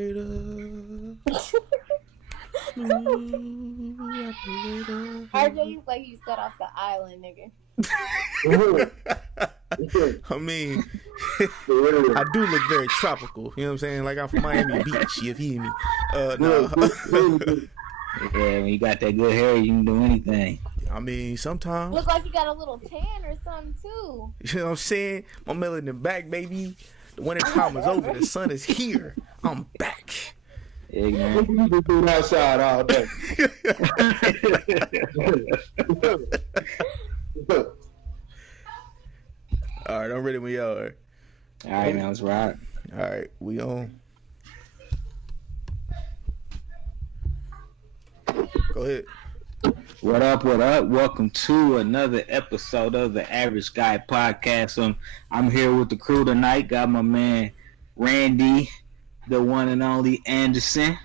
operator. RJ, you like you set off the island, nigga. I mean, I do look very tropical. You know what I'm saying? Like I'm from Miami Beach. You feel me? No. Yeah, when you got that good hair, you can do anything. I mean, sometimes. Look like you got a little tan or something too. You know what I'm saying? My melanin back, baby. The winter time is over. The sun is here. I'm back. Ignorant. You just been outside all day. All right, I'm ready when y'all are. All right, now it's right. All right, we on. Go ahead. What up, what up? Welcome to another episode of the Average Guy Podcast. I'm here with the crew tonight. Got my man Randy, the one and only Anderson.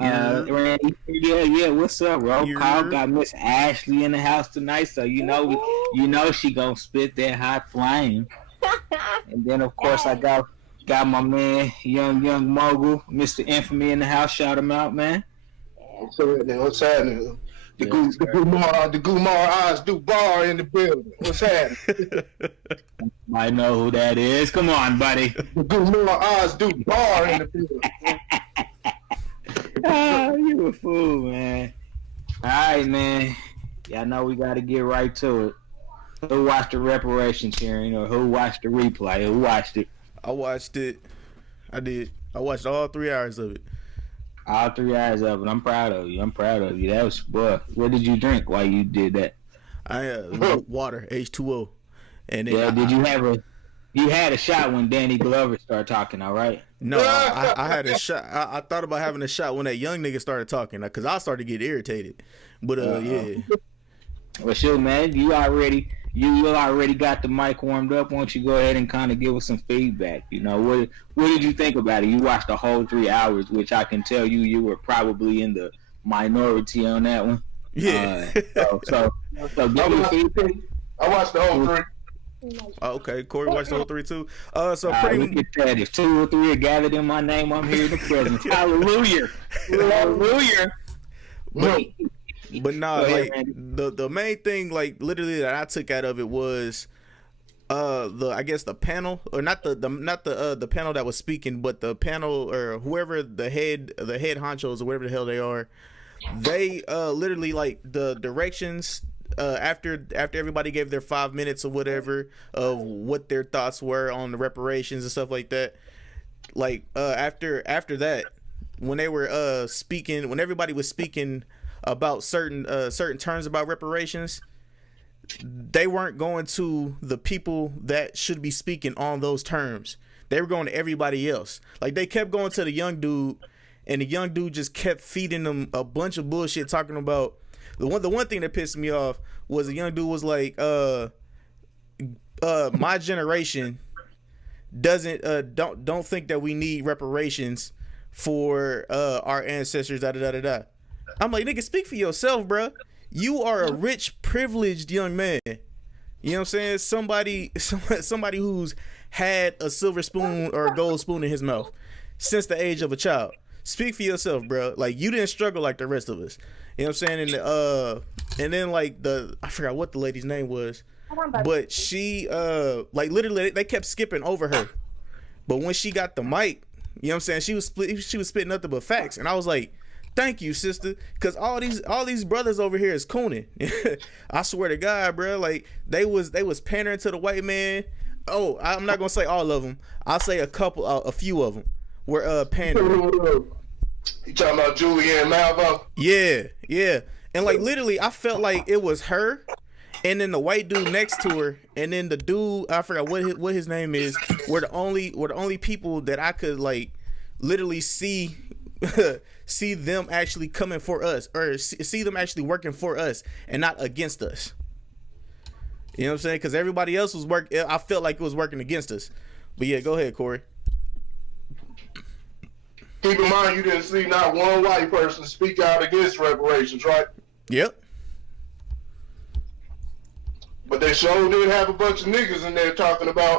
Randy, yeah. What's up, bro? Carl got Miss Ashley in the house tonight, so you know she gonna spit that hot flame. And then of course I got my man, young mogul, Mr. Infamy in the house. Shout him out, man. What's happening? The Gumar eyes do bar in the building. What's happening? Might know who that is. Come on, buddy. The Gumar eyes do bar in the building. Oh, you a fool, man. All right, man. Y'all know we got to get right to it. Who watched the reparations hearing, or who watched the replay? Who watched it? I watched it. I did. I watched all 3 hours of it. All 3 hours of it. I'm proud of you. That was, boy. What did you drink while you did that? I water, H2O. And then did you have you had a shot when Danny Glover started talking, all right? No, I had a shot. I thought about having a shot when that young nigga started talking, because I started to get irritated. But yeah. Well, sure, man. You already got the mic warmed up. Why don't you go ahead and kind of give us some feedback? You know, what did you think about it? You watched the whole 3 hours, which I can tell you were probably in the minority on that one. Yeah. So give me feedback. I watched the whole 3. Oh, okay, Corey watched the whole 3 too. So pretty look at that. If 2 or 3 are gathered in my name, I'm here in the presence. Hallelujah. Hallelujah. But nah, like the main thing, like literally that I took out of it was the panel, or not the panel that was speaking, but the panel, or whoever the head honchos or whatever the hell they are, they literally, like, the directions after everybody gave their 5 minutes or whatever of what their thoughts were on the reparations and stuff like that. Like after that, when they were speaking, when everybody was speaking about certain terms about reparations, they weren't going to the people that should be speaking on those terms. They were going to everybody else. Like, they kept going to the young dude, and the young dude just kept feeding them a bunch of bullshit, talking about the one thing that pissed me off was the young dude was like, my generation don't think that we need reparations for our ancestors, da da da da. I'm like, nigga, speak for yourself, bro. You are a rich, privileged young man. You know what I'm saying? Somebody who's had a silver spoon or a gold spoon in his mouth since the age of a child. Speak for yourself, bro. Like, you didn't struggle like the rest of us. You know what I'm saying? And then like I forgot what the lady's name was, but she like literally they kept skipping over her. But when she got the mic, you know what I'm saying, she was spitting nothing but facts, and I was like, thank you, sister, because all these brothers over here is cooning. I swear to God, bro. Like, they was pandering to the white man. Oh, I'm not gonna say all of them. I'll say a few of them were pandering. You talking about Julianne Malvo? Yeah. And like literally, I felt like it was her, and then the white dude next to her, and then the dude, I forgot what his name is, were the only people that I could, like, literally see them actually coming for us, or see them actually working for us and not against us. You know what I'm saying? Because everybody else was I felt like it was working against us. But yeah, go ahead, Corey. Keep in mind, you didn't see not one white person speak out against reparations, right? Yep. But they sure did have a bunch of niggas in there talking about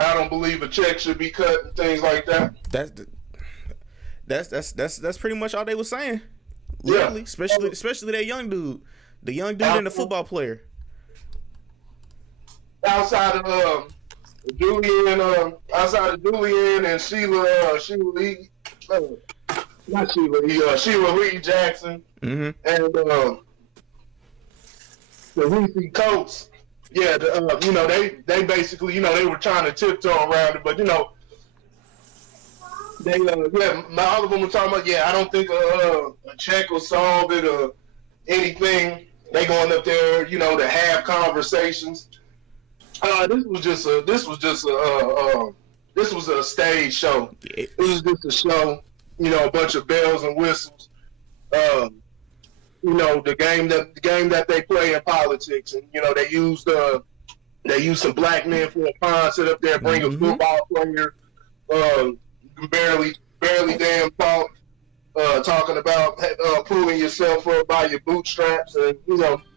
I don't believe a check should be cut and things like that. That's pretty much all they were saying. Literally, Yeah. especially that young dude, the young dude and the football player. Outside of Julian and Sheila Lee Jackson, and the Reese Coates. Yeah, they basically, they were trying to tiptoe around it, but they all of them were talking about, I don't think a check will solve it or anything. They going up there, to have conversations. This was a stage show. It was just a show, a bunch of bells and whistles. The game that they play in politics, and they used some black men for a pawn, sit up there, bring a football player, barely damn talk, talking about pulling yourself up by your bootstraps and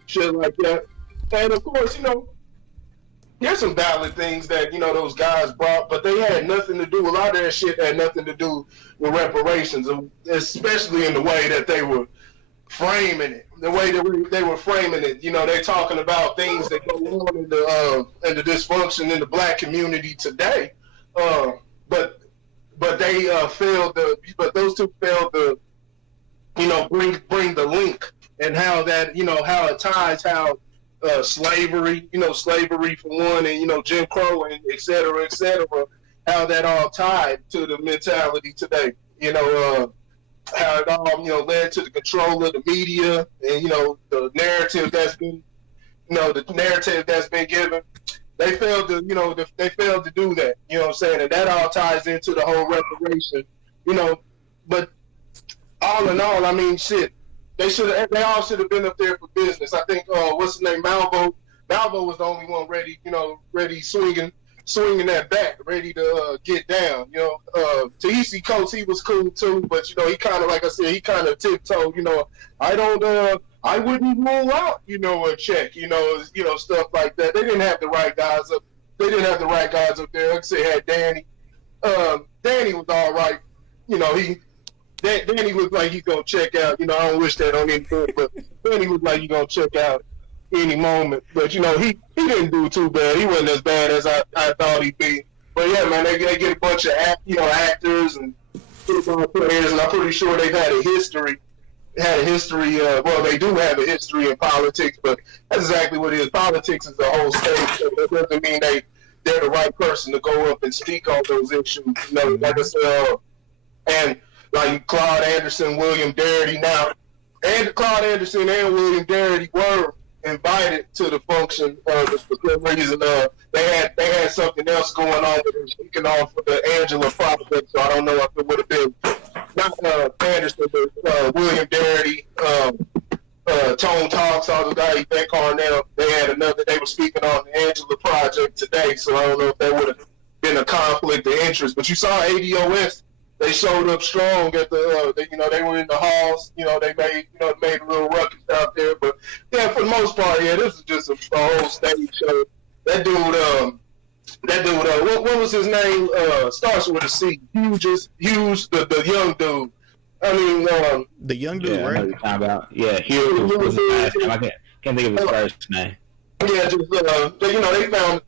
shit like that. And of course, there's some valid things that those guys brought, but they had nothing to do. A lot of that shit had nothing to do with reparations, especially in the way that they were framing it. The way that they were framing it, they're talking about things that go on in the dysfunction in the black community today. But they failed to. But those two failed to, bring the link and how that how it ties how. Slavery, slavery for one, and Jim Crow, and et cetera, how that all tied to the mentality today. How it all led to the control of the media, and the narrative that's been, given. They failed to, they failed to do that. You know what I'm saying? And that all ties into the whole reparation. But all in all, I mean, shit. They all should have been up there for business. I think what's his name, Malvo was the only one ready swinging that bat, ready to get down. Tahisi Coates, he was cool too, but he kind of, like I said, he kind of tiptoed. I wouldn't rule out a check, stuff like that. They didn't have the right guys up. They didn't have the right guys up there. Like I said, had Danny. Danny was all right. Danny looked like he's gonna check out. I don't wish that on anything, but Danny looked like he's gonna check out any moment. But he didn't do too bad. He wasn't as bad as I thought he'd be. But yeah, man, they get a bunch of actors and football players, and I'm pretty sure they've had a history. Well, they do have a history in politics, but that's exactly what it is. Politics is the whole stage. So that doesn't mean they're the right person to go up and speak on those issues. Like I said, and like Claude Anderson, William Darity now, and Claude Anderson and William Darity were invited to the function for some reason. They had something else going on with them speaking on for the Angela project, so I don't know if it would have been not Anderson, but William Darity, Tone Talks, all the guys, Yvette Carnell. They were speaking on the Angela project today, so I don't know if that would have been a conflict of interest. But you saw ADOS. They showed up strong at the, they were in the halls. They made a little ruckus out there. But yeah, for the most part, yeah, this is just a whole stage show. That dude, what was his name? Starts with a C. Hughes, the young dude. I mean, the young dude, right? I know what you're talking about. Yeah, Hughes was his last name. I can't think of his first name. Yeah, just they found, they found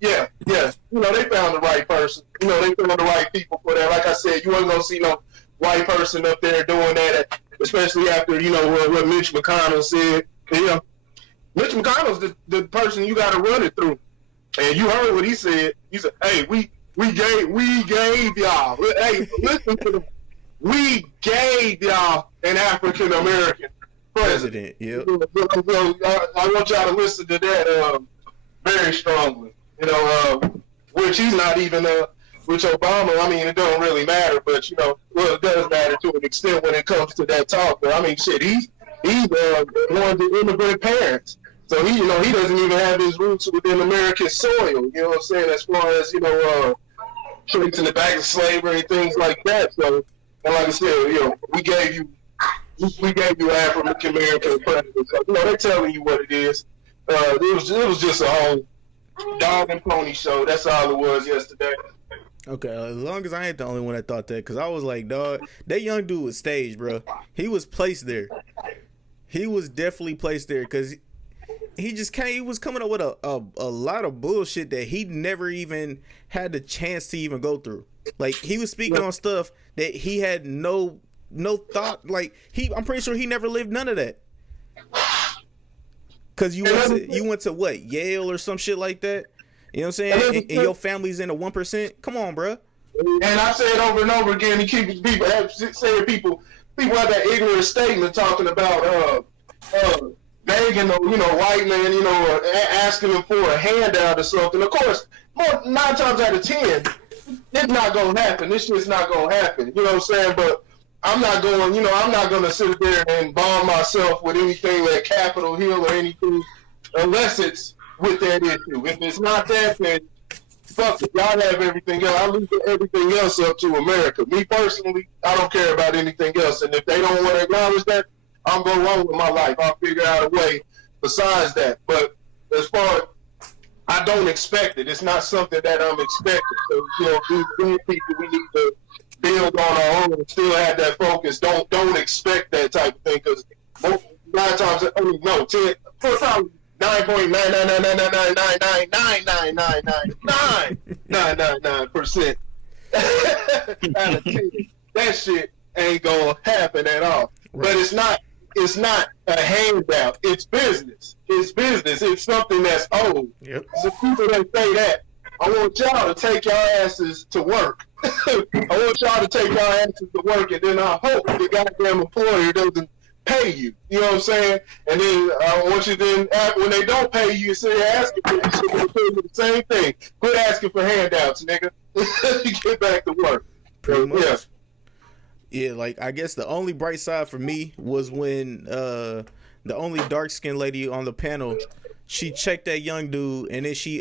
the right person. They found the right people for that. Like I said, you wasn't gonna see no white person up there doing that, especially after what Mitch McConnell said. Mitch McConnell's the person you got to run it through, and you heard what he said. He said, "Hey, we gave y'all. Hey, listen to them. We gave y'all an African American president." Yep. So, I want y'all to listen to that very strongly. Which he's not even which Obama. I mean, it don't really matter, but it does matter to an extent when it comes to that talk. But I mean, shit, he's born to immigrant parents, so he doesn't even have his roots within American soil. You know what I'm saying? As far as tracing the back of slavery and things like that. So, and like I said, we gave you African American president. So, they're telling you what it is. It was just a whole dog and pony show. That's all it was yesterday. Okay, as long as I ain't the only one that thought that, because I was like, dog, that young dude was staged, bro. He was placed there. He was definitely placed there because he just came. He was coming up with a lot of bullshit that he never even had the chance to even go through. Like he was speaking on stuff that he had no thought. Like I'm pretty sure he never lived none of that. Cause you went to what, Yale or some shit like that. You know what I'm saying? And your family's in the 1%. Come on, bro. And I say it over and over again. He keeps people have that ignorant statement talking about begging, white man, asking them for a handout or something. Of course, 9 times out of 10, it's not gonna happen. This shit's not gonna happen. You know what I'm saying? But I'm not gonna sit there and bomb myself with anything like Capitol Hill or anything, unless it's with that issue. If it's not that, then fuck it. Y'all have everything else. I leave everything else up to America. Me personally, I don't care about anything else. And if they don't want to acknowledge that, I'm going wrong with my life. I'll figure out a way besides that. But as far as I don't expect it. It's not something that I'm expecting. So, these people, we need to build on our own and still have that focus. Don't expect that type of thing because 9 times, 10, probably 9.9999999999999% out of 10. That shit ain't gonna happen at all. Right. But it's not a handout. It's business. It's something that's owed. Yep. So people that say that, I want y'all to take your asses to work. I want y'all to take your asses to work, and then I hope the goddamn employer doesn't pay you. You know what I'm saying? And then I want you then, when they don't pay you, say asking for you, so they'll pay you the same thing. Quit asking for handouts, nigga. You get back to work. Pretty much. Yeah. Yeah, like I guess the only bright side for me was when the only dark skinned lady on the panel, she checked that young dude, and then she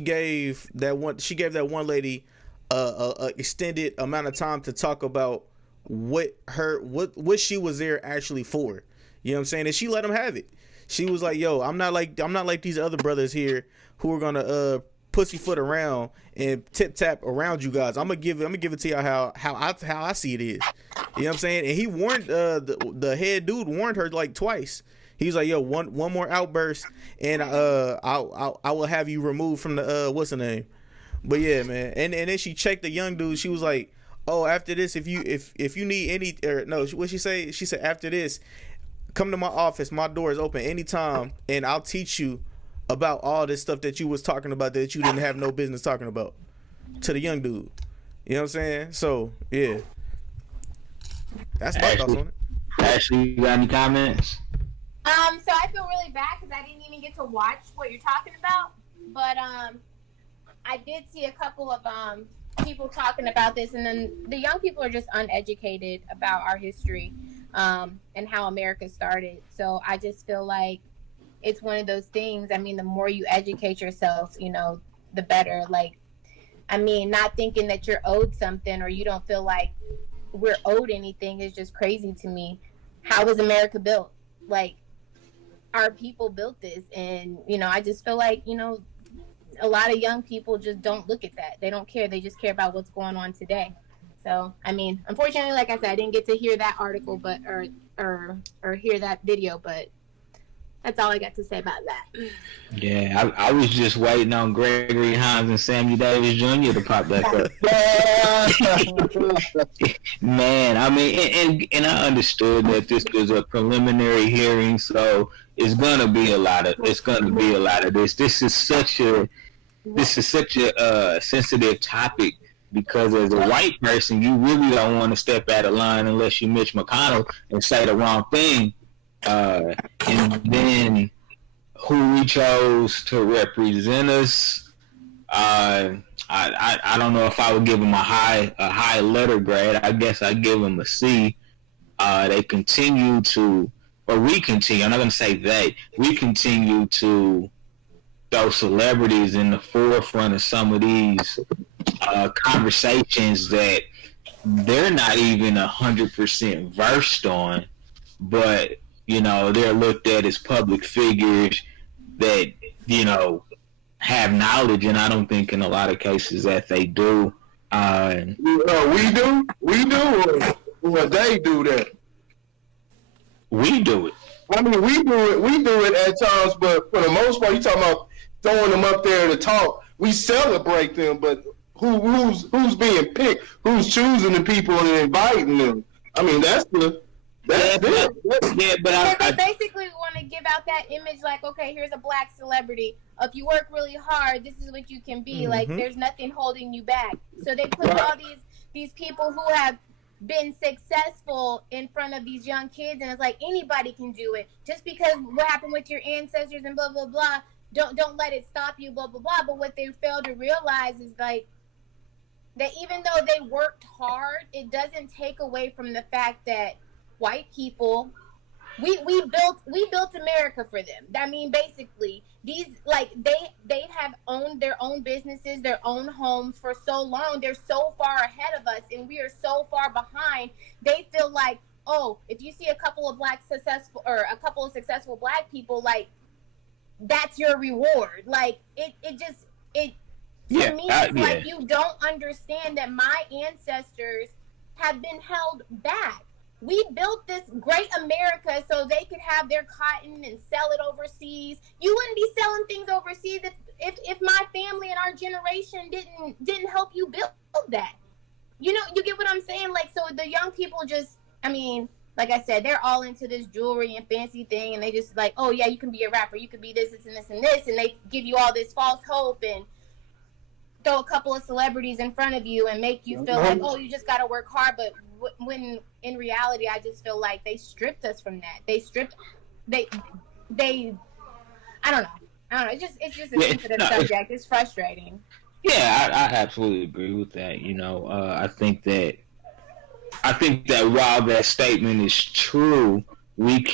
gave that one lady a extended amount of time to talk about what she was there actually for. You know what I'm saying? And she let him have it. She was like, "Yo, I'm not like these other brothers here who are gonna pussyfoot around and tip tap around you guys. I'm gonna give it to y'all how I see it is." You know what I'm saying? And he warned the head dude warned her like twice. He was like, "Yo, one more outburst, and I will have you removed from the what's the name?" But yeah, man. And then she checked the young dude. She was like, "Oh, after this, if you need any or no, what she say? She said after this, come to my office. My door is open anytime, and I'll teach you about all this stuff that you was talking about that you didn't have no business talking about." To the young dude. You know what I'm saying? So yeah, that's my thoughts on it. Ashley, you got any comments? So I feel really bad because I didn't even get to watch what you're talking about, but I did see a couple of people talking about this, and then the young people are just uneducated about our history and how America started. So I just feel like it's one of those things. I mean, the more you educate yourself, the better. Like, I mean, not thinking that you're owed something or you don't feel like we're owed anything is just crazy to me. How was America built? Like, our people built this, and I just feel like a lot of young people just don't look at that. They don't care. They just care about what's going on today. So I mean, unfortunately, like I said, I didn't get to hear that article, but or hear that video, but that's all I got to say about that. Yeah, I was just waiting on Gregory Hines and Sammy Davis Jr. to pop back up. Man, I mean, and I understood that this was a preliminary hearing, so it's gonna be a lot of this. This is such a sensitive topic because as a white person, you really don't want to step out of line unless you Mitch McConnell and say the wrong thing. And then who we chose to represent us, I don't know if I would give them a high letter grade. I guess I'd give them a C. They continue to, or we continue. I'm not going to say they. We continue to throw celebrities in the forefront of some of these conversations that they're not even 100% versed on, but they're looked at as public figures that, have knowledge, and I don't think in a lot of cases that they do. We do, or they do that. We do it. I mean, we do it at times, but for the most part, you talking about throwing them up there to talk. We celebrate them, but who's being picked? Who's choosing the people and inviting them? I mean, that's it. But they basically want to give out that image, like, okay, here's a black celebrity. If you work really hard, this is what you can be. Mm-hmm. Like, there's nothing holding you back. So they put all these people who have been successful in front of these young kids, and it's like anybody can do it. Just because what happened with your ancestors and blah blah blah, don't let it stop you, blah blah blah. But what they fail to realize is like that even though they worked hard, it doesn't take away from the fact that white people, we built America for them. I mean, basically, these, like, they have owned their own businesses, their own homes for so long. They're so far ahead of us, and we are so far behind. They feel like, oh, if you see a couple of successful black people, like, that's your reward. Like, to me, it's like you don't understand that my ancestors have been held back. We built this great America so they could have their cotton and sell it overseas. You wouldn't be selling things overseas if my family and our generation didn't help you build that. You know, you get what I'm saying? Like, so the young people just, I mean, like I said, they're all into this jewelry and fancy thing, and they just like, oh yeah, you can be a rapper, you could be this, and this, and this, and they give you all this false hope and throw a couple of celebrities in front of you and make you feel like, oh, you just got to work hard. But when in reality, I just feel like they stripped us from that. They I don't know. It's just a sensitive subject. It's frustrating. Yeah, I absolutely agree with that. You know, I think that while that statement is true, we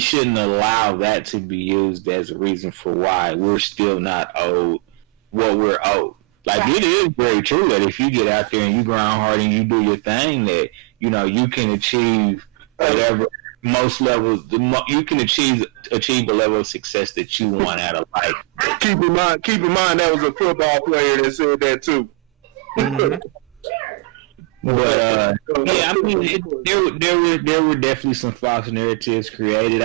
shouldn't allow that to be used as a reason for why we're still not owed what we're owed. Like, it is very true that if you get out there and you grind hard and you do your thing, that, you know, you can achieve whatever most levels, you can achieve the level of success that you want out of life. Keep in mind that was a football player that said that too. Mm-hmm. But yeah, I mean, there were definitely some false narratives created.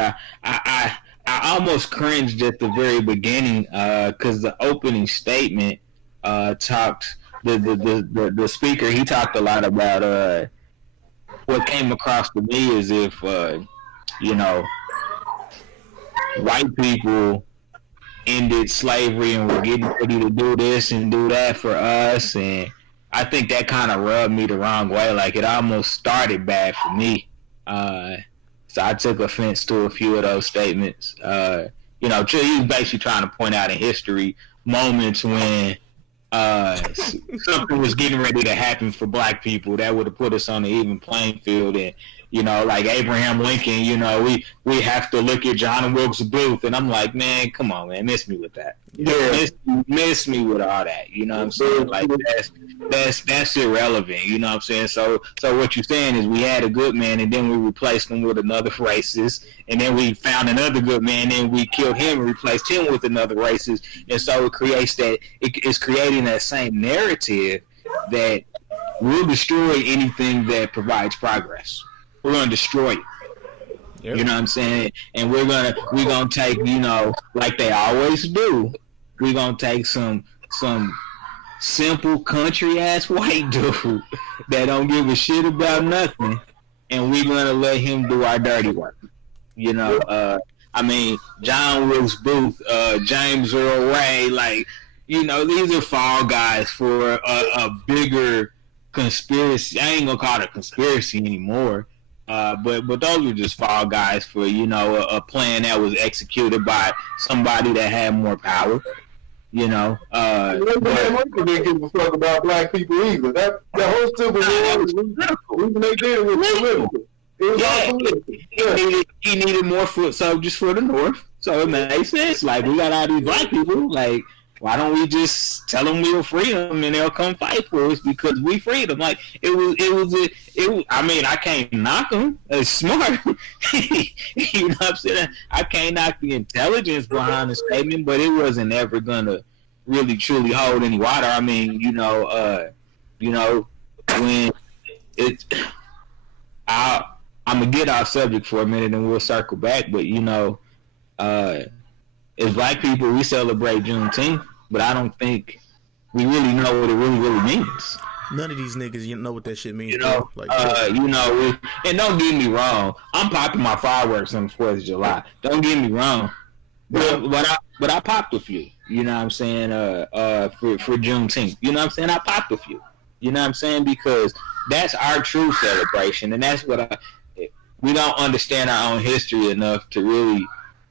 I almost cringed at the very beginning because the opening statement talked. The speaker, he talked a lot about what came across to me as if you know, white people ended slavery and were getting ready to do this and do that for us, and I think that kind of rubbed me the wrong way. Like, it almost started bad for me. So I took offense to a few of those statements. You know, he was basically trying to point out in history moments when something was getting ready to happen for black people that would have put us on an even playing field. And, you know, like Abraham Lincoln, you know, we have to look at John Wilkes Booth. And I'm like, man, come on, man, miss me with that. Yeah. Miss me with all that. You know what I'm saying? Like, that's irrelevant. You know what I'm saying? So what you're saying is we had a good man, and then we replaced him with another racist, and then we found another good man, and we killed him and replaced him with another racist. And so it's creating that same narrative that we'll destroy anything that provides progress. We're going to destroy it. Yep. You know what I'm saying? And we're gonna take, you know, like they always do, we're gonna take some simple country ass white dude that don't give a shit about nothing, and we're gonna let him do our dirty work. You know, I mean, John Wilkes Booth, James Earl Ray, like, you know, these are fall guys for a bigger conspiracy. I ain't gonna call it a conspiracy anymore. But those were just fall guys for, you know, a plan that was executed by somebody that had more power. You know, Lincoln didn't give a fuck about black people either. That whole Civil War, even they did it was political. It was all political. He needed more foot soldiers for the North, so it made sense. Like, we got all these black people, like, Why don't we just tell them we'll free them and they'll come fight for us because we freed them? Like I mean, I can't knock them. It's smart. You know what I'm saying? I can't knock the intelligence behind the statement, but it wasn't ever gonna really truly hold any water. I mean, when it's, I'm gonna get off subject for a minute and we'll circle back. But as Black people, we celebrate Juneteenth, but I don't think we really know what it really means. None of these niggas know what that shit means. And don't get me wrong, I'm popping my fireworks on the 4th of July. Don't get me wrong, but I popped a few. You know what I'm saying? For Juneteenth, you know what I'm saying? I popped a few. You know what I'm saying? Because that's our true celebration, and that's what we don't understand our own history enough to really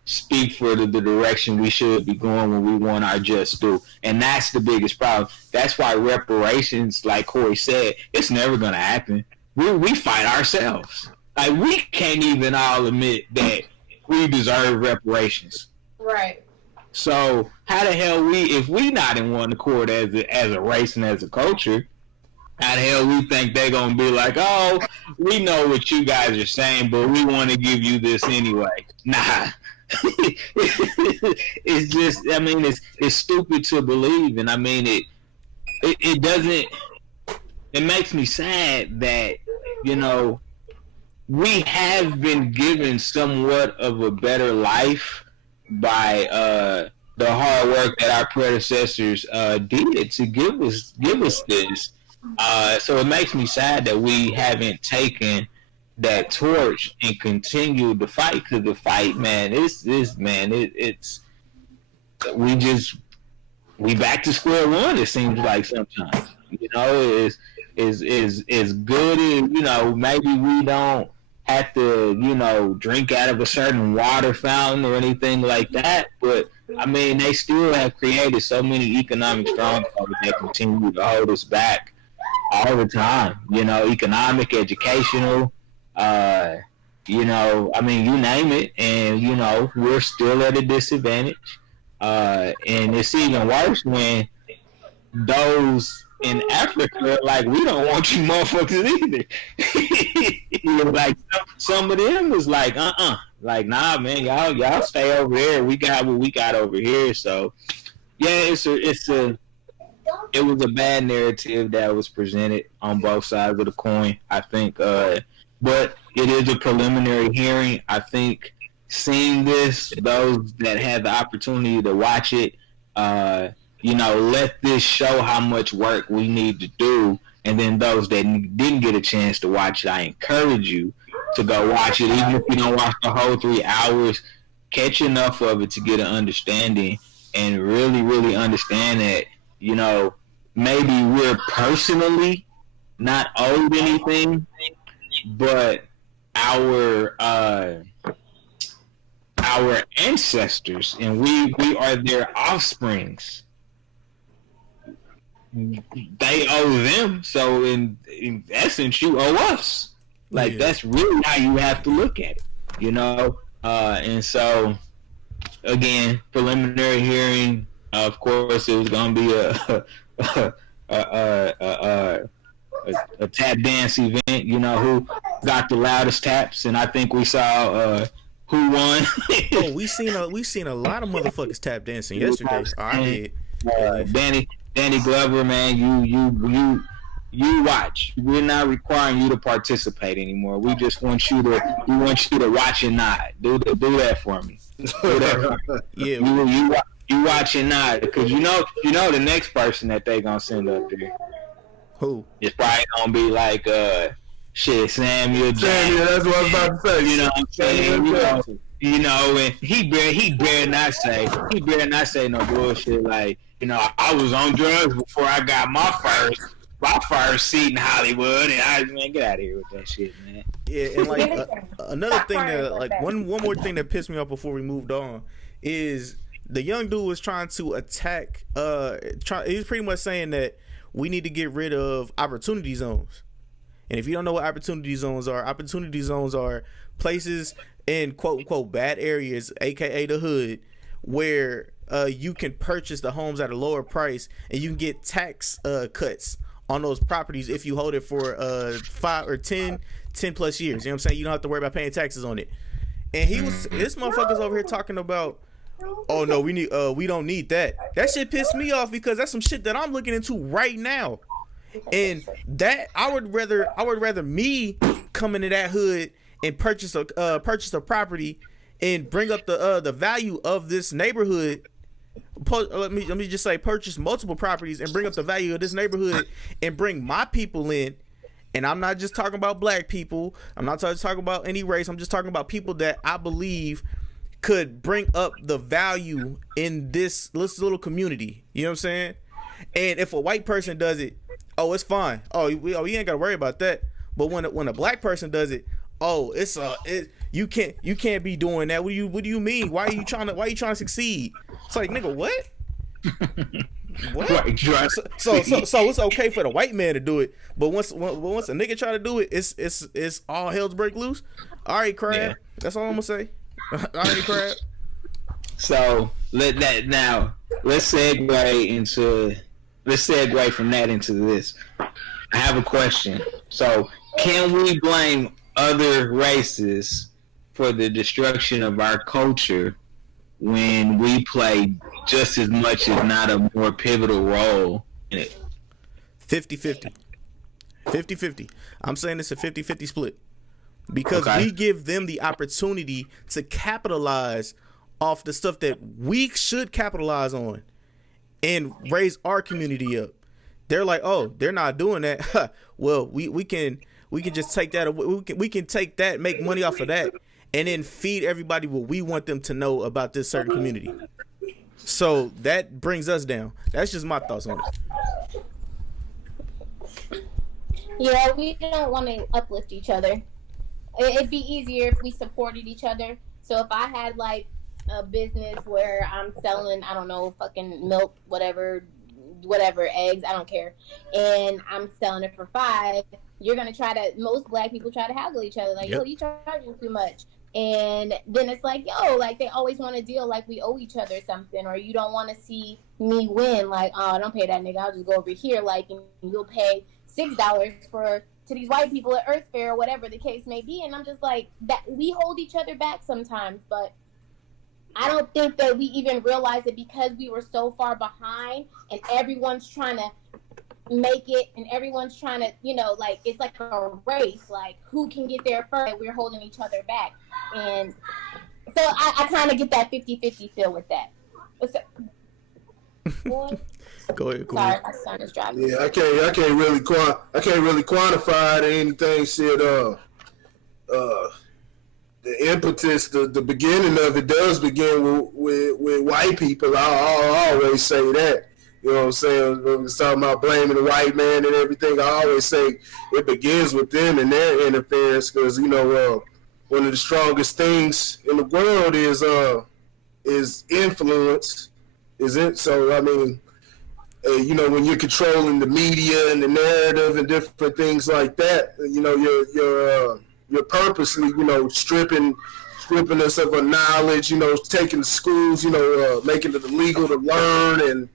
speak for the direction we should be going when we want our just due. And that's the biggest problem. That's why reparations, like Corey said, it's never going to happen. We fight ourselves. Like, we can't even all admit that we deserve reparations. Right. So how the hell if we not in one accord as a race and as a culture, how the hell we think they're going to be like, oh, we know what you guys are saying, but we want to give you this anyway. Nah. It's just, I mean, it's stupid to believe, and I mean it doesn't. It makes me sad that we have been given somewhat of a better life by the hard work that our predecessors did to give us this. So it makes me sad that we haven't taken that torch and continue to fight, because the fight, man, it's we back to square one. It seems like sometimes, is good as, maybe we don't have to, drink out of a certain water fountain or anything like that, but I mean, they still have created so many economic strongholds that continue to hold us back all the time. Economic, educational. I mean, you name it, and we're still at a disadvantage. And it's even worse when those in Africa, like, we don't want you motherfuckers either. Like, some of them was like, like, nah, man, y'all stay over there. We got what we got over here. So, yeah, it was a bad narrative that was presented on both sides of the coin, I think. But it is a preliminary hearing. I think seeing this, those that had the opportunity to watch it, let this show how much work we need to do. And then those that didn't get a chance to watch it, I encourage you to go watch it. Even if you don't watch the whole 3 hours, catch enough of it to get an understanding and really, really understand that, maybe we're personally not owed anything, but our ancestors, and we are their offsprings, they owe them. So in essence, you owe us. Like, that's really how you have to look at it, and so again, preliminary hearing, of course it was going to be a tap dance event, who got the loudest taps, and I think we saw who won. Oh, we seen a lot of motherfuckers tap dancing yesterday. I did. Danny Glover, man, you watch. We're not requiring you to participate anymore. We just want you to watch and nod. Do that for me. Do that for me. Yeah. You watch and nod, because you know the next person that they gonna send up there. Who? It's probably gonna be like Samuel Jackson. Yeah, that's what I was about to say. You know what I'm saying? And he better not say no bullshit like, I was on drugs before I got my first seat in Hollywood, and man, get out of here with that shit, man. Yeah, and like another thing that, like, one more thing that pissed me off before we moved on is the young dude was trying to attack. He was pretty much saying that we need to get rid of opportunity zones. And if you don't know what opportunity zones are places in quote unquote bad areas, aka the hood, where you can purchase the homes at a lower price, and you can get tax cuts on those properties if you hold it for 5 or 10 plus years. You know what I'm saying? You don't have to worry about paying taxes on it. And this motherfucker's over here talking about, oh no, we don't need that. That shit pissed me off because that's some shit that I'm looking into right now. And that I would rather me come into that hood and purchase a property and bring up the value of this neighborhood. Let me just say, purchase multiple properties and bring up the value of this neighborhood and bring my people in. And I'm not just talking about black people. I'm not just talking about any race. I'm just talking about people that I believe could bring up the value in this little community. You know what I'm saying? And if a white person does it, oh, it's fine. Oh, you ain't gotta worry about that. But when a black person does it, oh, you can't be doing that. What do you mean? Why are you trying to succeed? It's like, nigga, what? What? So it's okay for the white man to do it, but once a nigga try to do it, it's all hell's break loose. All right, Crab. Yeah. That's all I'm gonna say. All right, Crab. So let's segue from that into this. I have a question. So can we blame other races for the destruction of our culture when we play just as much, if not a more pivotal role in it? 50-50. 50-50. I'm saying it's a 50-50 split. Because we give them the opportunity to capitalize off the stuff that we should capitalize on and raise our community up. They're like, oh, they're not doing that. Well, we can just take that. We can take that, make money off of that, and then feed everybody what we want them to know about this certain community. So that brings us down. That's just my thoughts on it. Yeah, we don't want to uplift each other. It'd be easier if we supported each other. So if I had like a business where I'm selling, I don't know, fucking milk, whatever, eggs, I don't care, and I'm selling it for $5, you're gonna most black people try to haggle each other, like, yo, you charging too much. And then it's like, yo, like they always want to deal like we owe each other something, or you don't want to see me win, like, oh, don't pay that nigga, I'll just go over here, like, and you'll pay $6 to these white people at Earth Fair or whatever the case may be. And I'm just like, that we hold each other back sometimes, but I don't think that we even realize it because we were so far behind and everyone's trying to make it and everyone's trying to, like, it's like a race, like who can get there first. We're holding each other back. And so I kind of get that 50-50 feel with that. Go ahead. Sorry, my son is driving. Yeah, I can't really quantify it or anything. Shit, the impetus, the beginning of it does begin with white people. I always say that. You know what I'm saying? When we're talking about blaming the white man and everything, I always say it begins with them and their interference, because one of the strongest things in the world is influence. Is it? So I mean, when you're controlling the media and the narrative and different things like that, you're purposely, stripping us of our knowledge, taking the schools, making it illegal to learn, and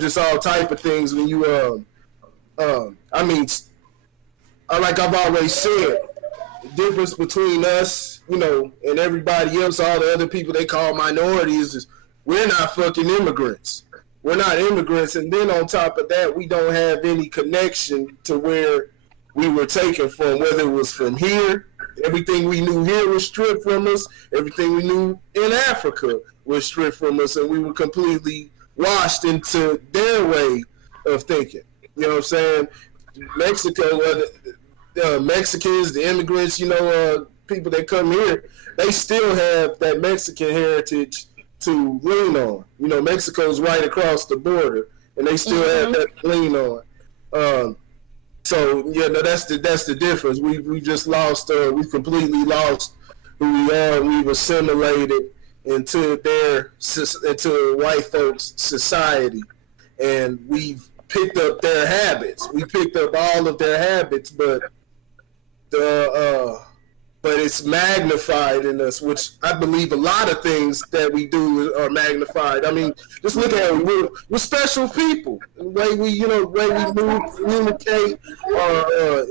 just all type of things. When you, like I've always said, the difference between us, and everybody else, all the other people they call minorities, is we're not fucking immigrants. We're not immigrants, and then on top of that, we don't have any connection to where we were taken from, whether it was from here. Everything we knew here was stripped from us. Everything we knew in Africa was stripped from us, and we were completely washed into their way of thinking. You know what I'm saying? Mexico, Mexicans, the immigrants, people that come here, they still have that Mexican heritage to lean on. Mexico's right across the border, and they still have that to lean on. So yeah, no, that's the difference. We just lost. We completely lost who we are. We've assimilated into white folks' society, and we've picked up their habits. We picked up all of their habits, but the but it's magnified in us, which I believe a lot of things that we do are magnified. I mean, just look at it. We're special people. The way we move, communicate,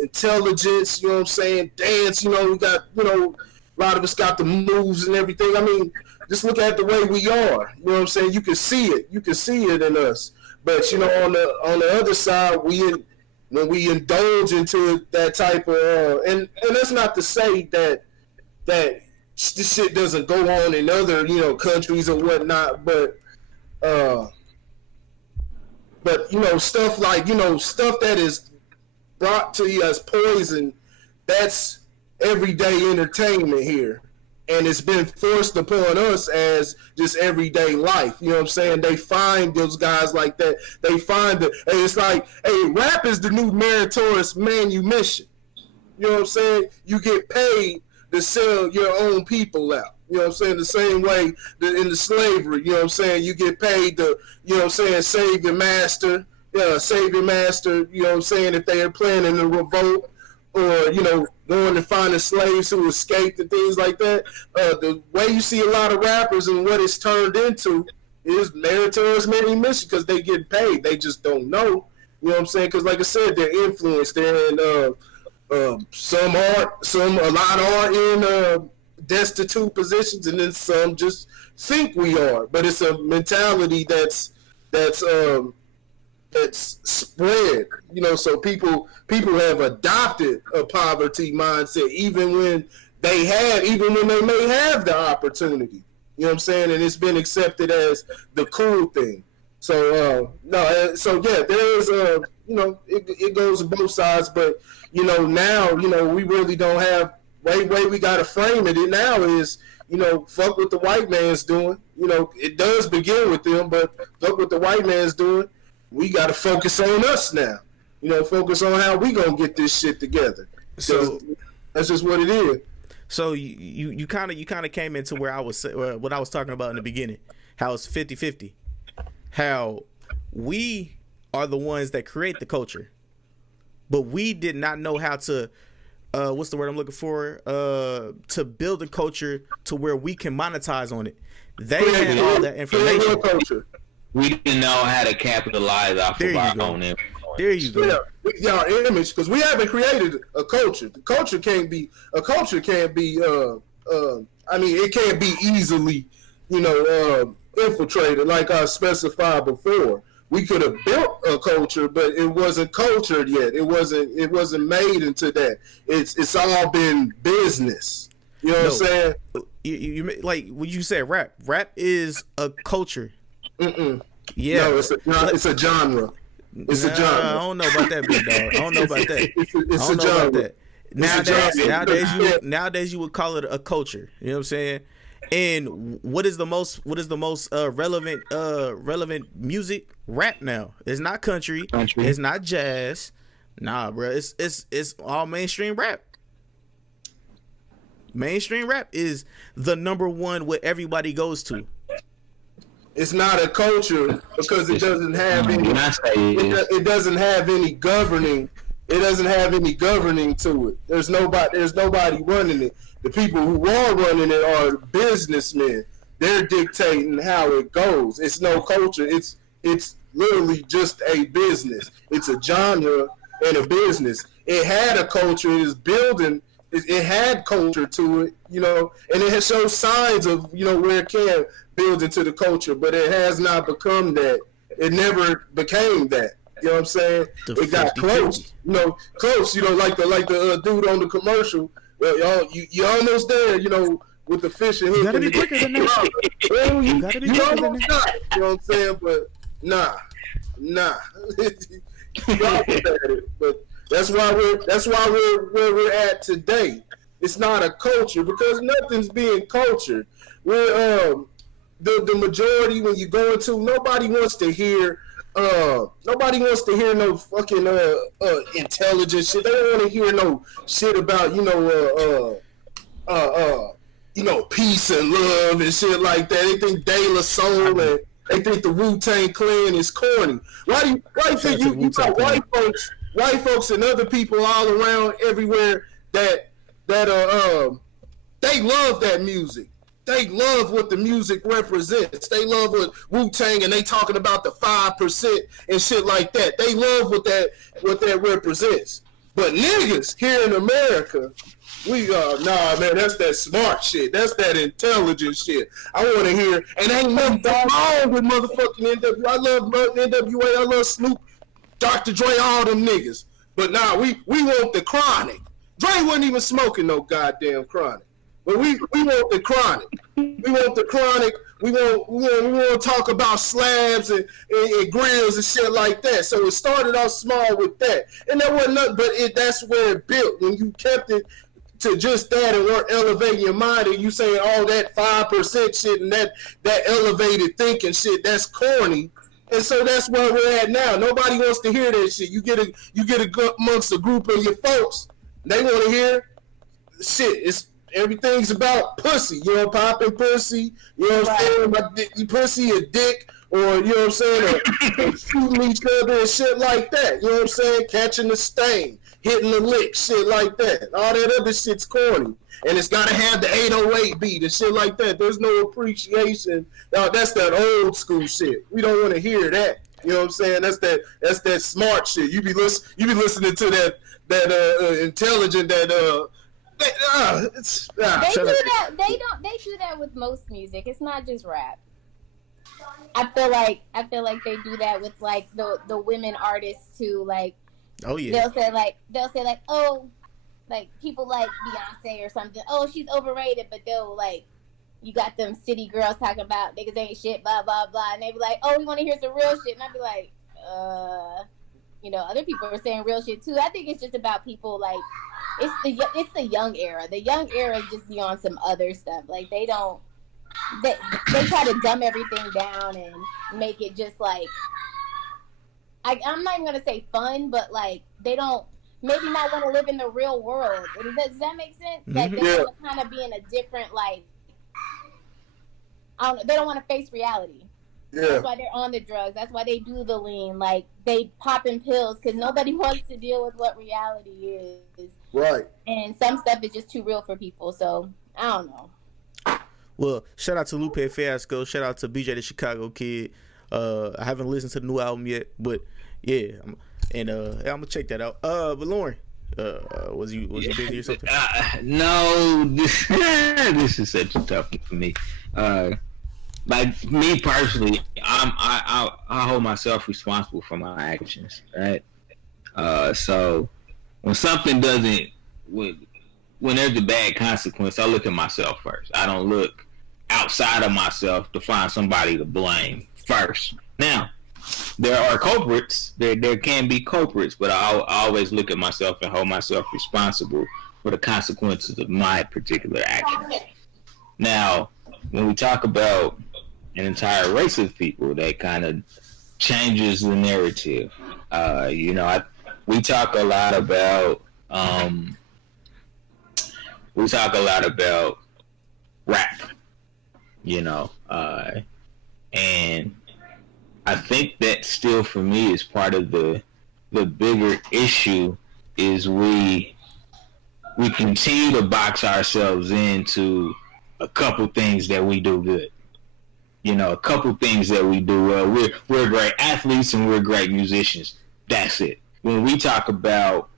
intelligence, you know what I'm saying? Dance, we got, a lot of us got the moves and everything. I mean, just look at the way we are. You know what I'm saying? You can see it. You can see it in us. But, on the other side, when we indulge into that type of and that's not to say that this shit doesn't go on in other countries or whatnot, but stuff like stuff that is brought to you as poison, that's everyday entertainment here. And it's been forced upon us as just everyday life. You know what I'm saying? They find those guys like that. They find it. And it's like, hey, rap is the new meritorious manumission. You know what I'm saying? You get paid to sell your own people out. You know what I'm saying? The same way in the slavery, you know what I'm saying? You get paid to, save your master. Yeah, save your master, you know what I'm saying? If they are planning a revolt, or going and finding slaves who escaped and things like that. The way you see a lot of rappers and what it's turned into is meritorious manumission because they get paid. They just don't know. You know what I'm saying? Because like I said, they're influenced. They're in a lot are in destitute positions, and then some just think we are. But it's a mentality that's spread, so people have adopted a poverty mindset even when they may have the opportunity. You know what I'm saying? And it's been accepted as the cool thing. So there is it goes on both sides, but now we really don't have way we gotta frame it. And now is fuck what the white man's doing. It does begin with them, but fuck what the white man's doing. We got to focus on us now. Focus on how we gonna get this shit together. So that's just what it is. So you kind of came into where I was what I was talking about in the beginning. How it's 50-50. How we are the ones that create the culture, but we did not know how to. What's the word I'm looking for? To build a culture to where we can monetize on it. They had all that information. We didn't know how to capitalize off of our own influence. There you go. Yeah, our image, because we haven't created a culture. The culture can't be. A culture can't be. It can't be easily, infiltrated like I specified before. We could have built a culture, but it wasn't cultured yet. It wasn't made into that. It's all been business. You know what I'm saying? You like when you said rap. Rap is a culture. Mm-mm. Yeah, no, it's a genre. It's a genre. I don't know about that, big dog. I don't know about that. It's a genre. Nowadays you would call it a culture. You know what I'm saying? And what is the most relevant music? Rap now. It's not country. It's not jazz. Nah, bro. It's all mainstream rap. Mainstream rap is the number one what everybody goes to. It's not a culture because it doesn't have any. It doesn't have any governing. It doesn't have any governing to it. There's nobody running it. The people who are running it are businessmen. They're dictating how it goes. It's no culture. It's literally just a business. It's a genre and a business. It had a culture. It is building. It had culture to it, and it has shown signs of, where it can build into the culture, but it has not become that. It never became that. You know what I'm saying? It got close, close, like the dude on the commercial. You almost there, with the fish and you gotta be quicker than that. You gotta be quicker than that. You know what I'm saying? But nah. But that's why we're where we're at today. It's not a culture because nothing's being cultured. We're the majority when you go into nobody wants to hear no fucking intelligent shit. They don't want to hear no shit about peace and love and shit like that. They think De La Soul and they think the Wu-Tang Clan is corny. Why do you think you got white folks and other people all around everywhere that they love that music. They love what the music represents. They love what Wu-Tang, and they talking about the 5% and shit like that. They love what that represents. But niggas here in America, we nah, man, that's that smart shit. That's that intelligent shit. I want to hear, and ain't nothing wrong with motherfucking NWA. I love NWA. I love Snoop, Dr. Dre, all them niggas. But nah, we want the chronic. Dre wasn't even smoking no goddamn chronic. But we want the chronic. We want the chronic. We want to talk about slabs and grills and shit like that. So it started off small with that, and that wasn't nothing. But that's where it built. When you kept it to just that and weren't elevating your mind, and you saying all that 5% shit and that elevated thinking shit, that's corny. And so that's where we're at now. Nobody wants to hear that shit. You get amongst a group of your folks, they want to hear shit. Everything's about pussy, popping pussy, what I'm saying? My pussy a dick, or, you know what I'm saying, or shooting each other and shit like that, you know what I'm saying? Catching the stain, hitting the lick, shit like that. All that other shit's corny. And it's got to have the 808 beat and shit like that. There's no appreciation. Now, that's that old school shit. We don't want to hear that. You know what I'm saying? That's that smart shit. You be listening to that intelligent, They do that. They do that with most music. It's not just rap. I feel like they do that with like the women artists too. Like, oh yeah, they'll say like oh, like people like Beyonce or something. Oh, she's overrated, but they'll like, you got them city girls talking about niggas ain't shit, blah blah blah, and they be like, oh, we want to hear some real shit, and I be like, other people are saying real shit too. I think it's just about people like, it's the young era. The young era just be on some other stuff. Like they try to dumb everything down and make it just like, I'm not even gonna say fun, but like they don't maybe not want to live in the real world. Does that make sense? Like they want to kind of be in a different like, they don't want to face reality. Yeah. That's why they're on the drugs. That's why they do the lean. Like, they popping pills because nobody wants to deal with what reality is. Right. And some stuff is just too real for people. So, I don't know. Well, shout out to Lupe Fiasco. Shout out to BJ the Chicago Kid. I haven't listened to the new album yet, but yeah. I'm going to check that out. But Lauren, was you busy or something? No. This is such a tough one for me. Like me personally, I hold myself responsible for my actions, right? So when something doesn't, when there's a bad consequence, I look at myself first. I don't look outside of myself to find somebody to blame first. Now, there are culprits. There can be culprits, but I always look at myself and hold myself responsible for the consequences of my particular actions. Now, when we talk about an entire race of people, that kind of changes the narrative. We talk a lot about rap, and I think that still for me is part of the bigger issue is we continue to box ourselves into a couple things that we do good. A couple things that we do well. We're great athletes and we're great musicians. That's it. When we talk about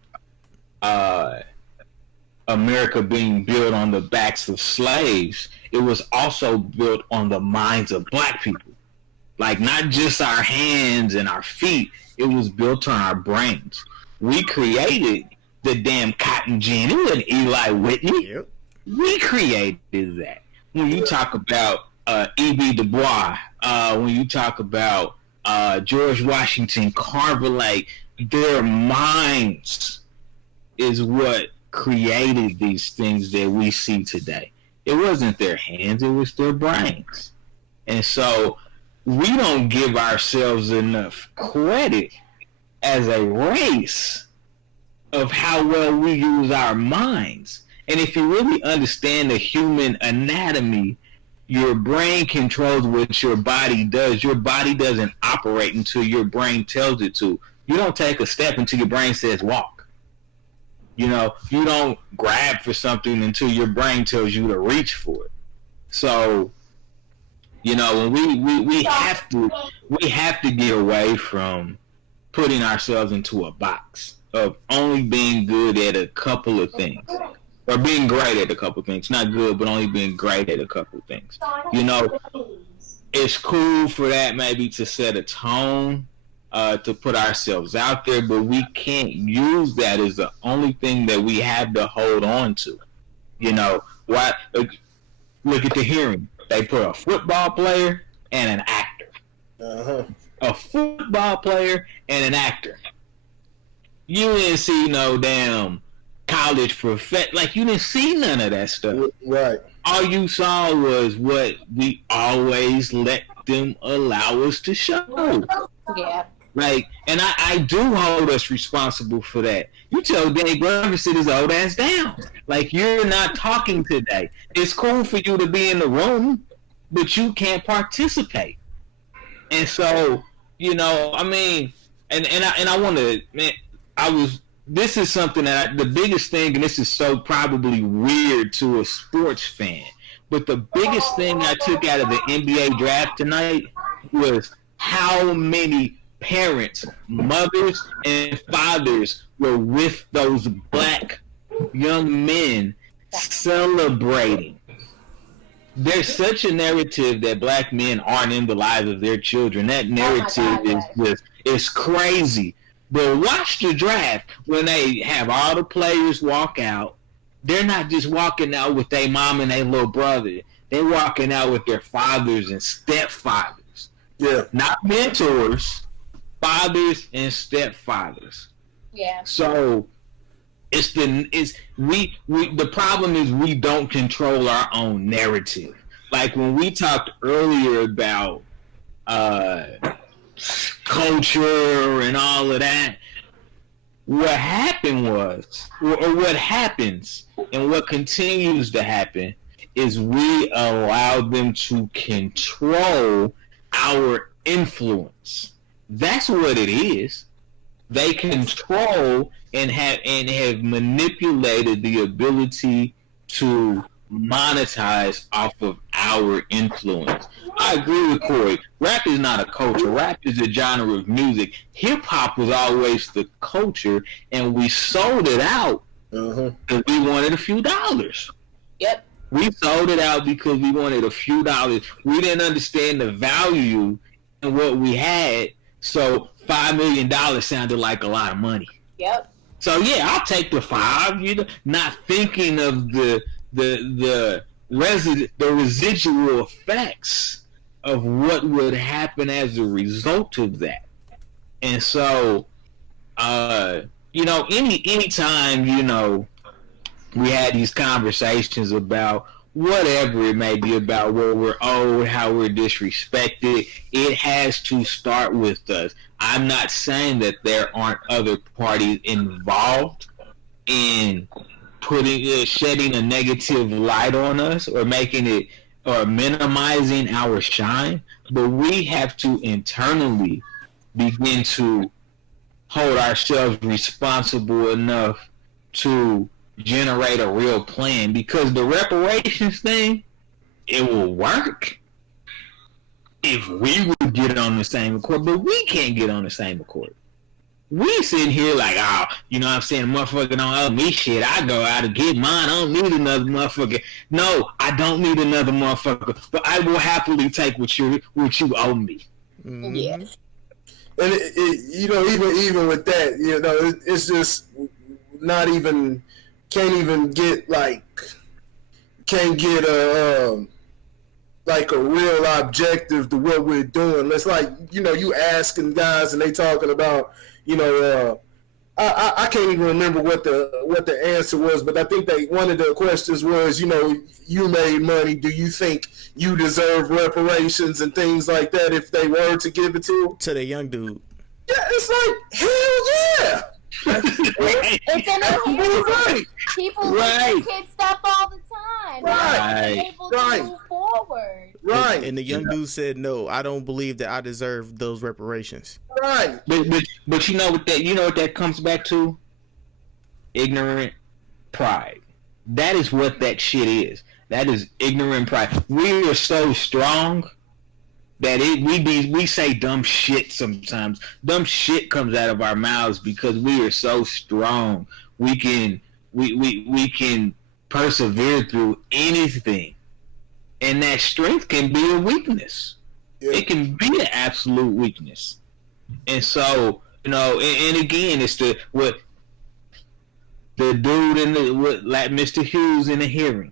America being built on the backs of slaves, it was also built on the minds of black people. Like, not just our hands and our feet. It was built on our brains. We created the damn cotton gin. It wasn't Eli Whitney. Yep. We created that. When you talk about E.B. Du Bois, when you talk about George Washington, Carver, like, their minds is what created these things that we see today. It wasn't their hands, it was their brains. And so we don't give ourselves enough credit as a race of how well we use our minds. And if you really understand the human anatomy, your brain controls what your body does. Your body doesn't operate until your brain tells it to. You don't take a step until your brain says walk. You know, you don't grab for something until your brain tells you to reach for it. So, you know, we have to get away from putting ourselves into a box of only being good at a couple of things, or being great at a couple of things. Not good, but only being great at a couple of things. You know, it's cool for that maybe to set a tone, to put ourselves out there, but we can't use that as the only thing that we have to hold on to. You know, why? Look at the hearing. They put a football player and an actor. A football player and an actor. You didn't see no damn college like you didn't see none of that stuff. Right. All you saw was what we always let them allow us to show. Yeah. Like, and I do hold us responsible for that. You tell Danny Glover to sit his old ass down. Like, you're not talking today. It's cool for you to be in the room, but you can't participate. And so, you know, I mean, and I want to, man, this is something that the biggest thing, and this is so probably weird to a sports fan, but the biggest thing I took out of the NBA draft tonight was how many parents, mothers, and fathers were with those black young men celebrating. There's such a narrative that black men aren't in the lives of their children. That narrative is crazy. But watch the draft when they have all the players walk out. They're not just walking out with their mom and their little brother. They're walking out with their fathers and stepfathers. Yeah. Not mentors, fathers and stepfathers. Yeah. So the problem is we don't control our own narrative. Like when we talked earlier about culture and all of that, what happened was, or what happens and what continues to happen is we allow them to control our influence. That's what it is. They control and have manipulated the ability to monetize off of our influence. I agree with Corey. Rap is not a culture. Rap is a genre of music. Hip hop was always the culture, and we sold it out because we wanted a few dollars. Yep. We sold it out because we wanted a few dollars. We didn't understand the value in what we had, so $5 million sounded like a lot of money. Yep. So yeah, I'll take the 5. You know, not thinking of the residual effects of what would happen as a result of that. And so, you know, anytime, you know, we had these conversations about whatever it may be, about where we're old, how we're disrespected, it has to start with us. I'm not saying that there aren't other parties involved in shedding a negative light on us or making it or minimizing our shine, but we have to internally begin to hold ourselves responsible enough to generate a real plan, because the reparations thing, it will work if we would get on the same accord, but we can't get on the same accord. We sitting here like, oh, you know what I'm saying, motherfucker don't owe me shit. I go out and get mine. I don't need another motherfucker. No, I don't need another motherfucker, but I will happily take what you owe me. Mm-hmm. Yeah. And you know, even with that, you know, it's just not even, can't get a real objective to what we're doing. It's like, you know, you asking guys and they talking about, you know, I can't even remember what the answer was, but I think one of the questions was, you know, you made money. Do you think you deserve reparations and things like that if they were to give it to the young dude? Yeah, it's like, hell yeah. It's in a right. People do kid stuff all the time. Right. Able to move forward. Right. And the young dude said, "No, I don't believe that I deserve those reparations." Right. But you know what that comes back to? ignorant pride. That is what that shit is. That is ignorant pride. We are so strong that we say dumb shit sometimes. Dumb shit comes out of our mouths because we are so strong. We can persevere through anything, and that strength can be a weakness. Yeah. It can be an absolute weakness. And so, and again, it's the dude in like Mr. Hughes in the hearing.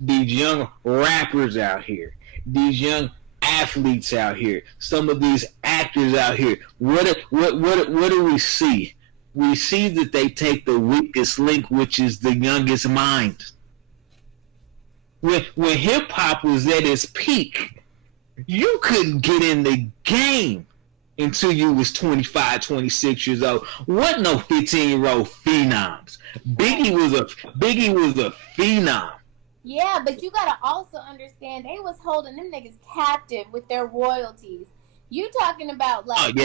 These young rappers out here, these young athletes out here, some of these actors out here. What do we see? We see that they take the weakest link, which is the youngest mind. When hip hop was at its peak, you couldn't get in the game until you was 25, 26 years old. What no 15-year-old phenoms. Biggie was a phenom. Yeah, but you gotta also understand they was holding them niggas captive with their royalties. You talking about like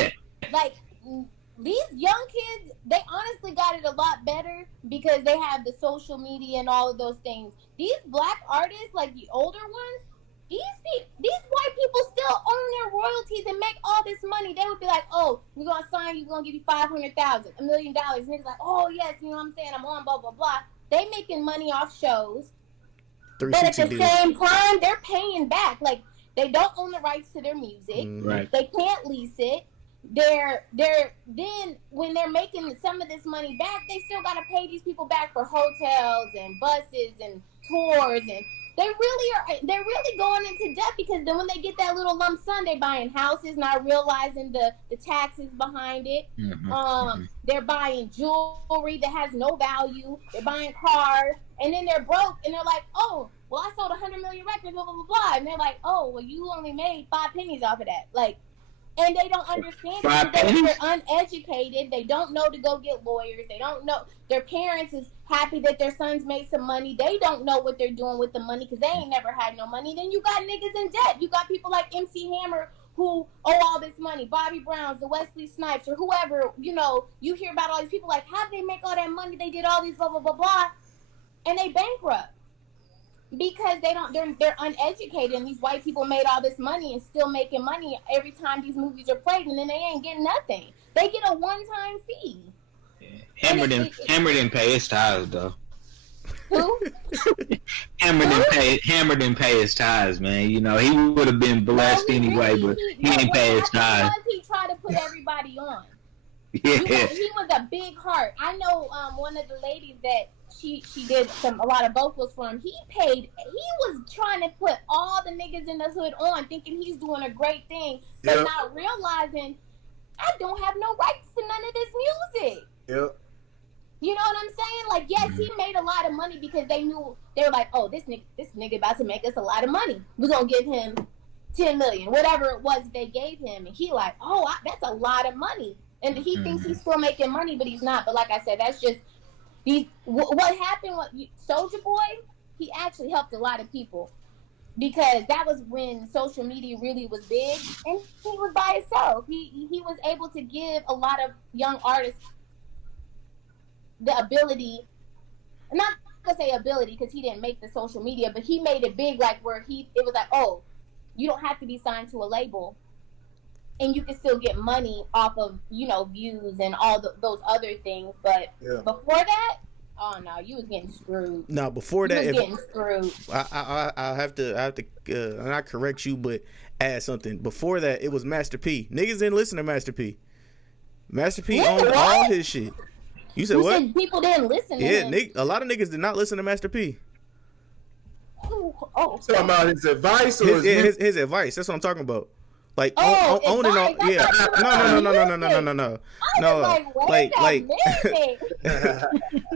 these young kids, they honestly got it a lot better because they have the social media and all of those things. These black artists, like the older ones, these white people still own their royalties and make all this money. They would be like, oh, we're going to sign you, we're going to give you $500,000, $1 million. And niggas like, oh, yes, you know what I'm saying, I'm on, blah, blah, blah. They making money off shows. But at the same time, they're paying back. Like, they don't own the rights to their music. Right. They can't lease it. They're then when they're making some of this money back, they still got to pay these people back for hotels and buses and tours, and they're really going into debt because then when they get that little lump sum, they're buying houses, not realizing the taxes behind it. They're buying jewelry that has no value. They're buying cars, and then they're broke, and they're like, oh, well, I sold 100 million records, blah blah blah blah, and they're like, oh, well, you only made 5 pennies off of that, like. And they don't understand because they're uneducated. They don't know to go get lawyers. They don't know. Their parents is happy that their sons made some money. They don't know what they're doing with the money because they ain't never had no money. Then you got niggas in debt. You got people like MC Hammer who owe all this money. Bobby Browns, the Wesley Snipes, or whoever. You hear about all these people like, how did they make all that money? They did all these blah, blah, blah, blah. And they bankrupt. Because they're uneducated, and these white people made all this money and still making money every time these movies are played, and then they ain't getting nothing. They get a one-time fee. Yeah. Hammer didn't pay his tithes though. Who? Hammer didn't pay his tithes, man. He would have been blessed anyway, but he didn't pay his tithes. He tried to put everybody on. Yeah. He was a big heart. I know one of the ladies that she did a lot of vocals for him. He was trying to put all the niggas in the hood on, thinking he's doing a great thing, but not realizing I don't have no rights to none of this music. Yep. You know what I'm saying? Like, yes, he made a lot of money because they were like, oh, this nigga about to make us a lot of money. We're gonna give him 10 million, whatever it was they gave him, and he like, oh, that's a lot of money, and he thinks he's still making money, but he's not. But like I said, that's just. What happened with Soulja Boy, he actually helped a lot of people because that was when social media really was big, and he was by himself. He was able to give a lot of young artists the ability, not to say ability because he didn't make the social media, but he made it big, like where it was like, oh, you don't have to be signed to a label, and you can still get money off of, views and all those other things. But before that, oh no, you was getting screwed. No, before that, getting screwed. I have to not correct you, but add something. Before that, it was Master P. Niggas didn't listen to Master P. Master P owned all his shit. You said what? Said people didn't listen to him. A lot of niggas did not listen to Master P. Oh. Talking about his advice or his advice. That's what I'm talking about. Like owning all, yeah.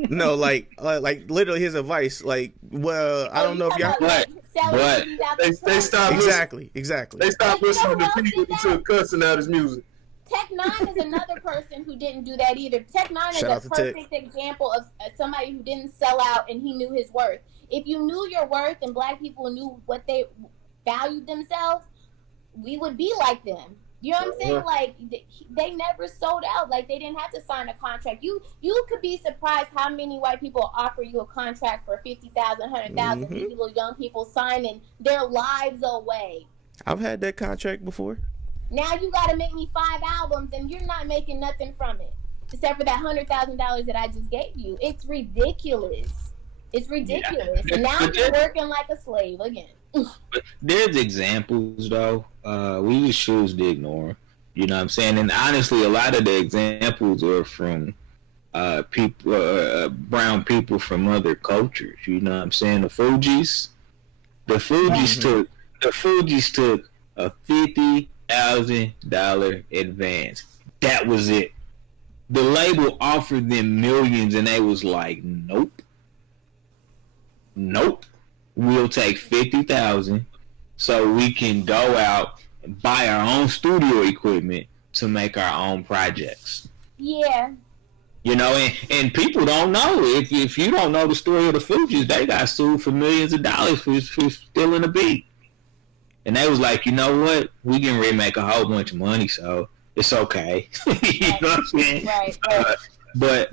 No, like literally his advice. Like, well, I don't know if y'all. But they stopped. Exactly. They stopped listening to P when he took cussing out his music. Tech Nine is another person who didn't do that either. Tech Nine is a perfect example of somebody who didn't sell out and he knew his worth. If you knew your worth and black people knew what they valued themselves, we would be like them. You know what I'm saying? Like they never sold out. Like they didn't have to sign a contract. You could be surprised how many white people offer you a contract for 50,000, 100,000. These little young people signing their lives away. I've had that contract before. Now you got to make me 5 albums, and you're not making nothing from it, except for that $100,000 that I just gave you. It's ridiculous. It's ridiculous. Yeah. And now you're working like a slave again. But there's examples though. We just choose to ignore them. You know what I'm saying? And honestly, a lot of the examples are from people, brown people from other cultures. You know what I'm saying? The Fugees took a $50,000 advance. That was it. The label offered them millions, and they was like, nope. We'll take 50,000 so we can go out and buy our own studio equipment to make our own projects. Yeah. You know, and people don't know. If you don't know the story of the Fugees, they got sued for millions of dollars for stealing a beat. And they was like, you know what? We can remake a whole bunch of money, so it's okay. You know what I'm saying? Right. But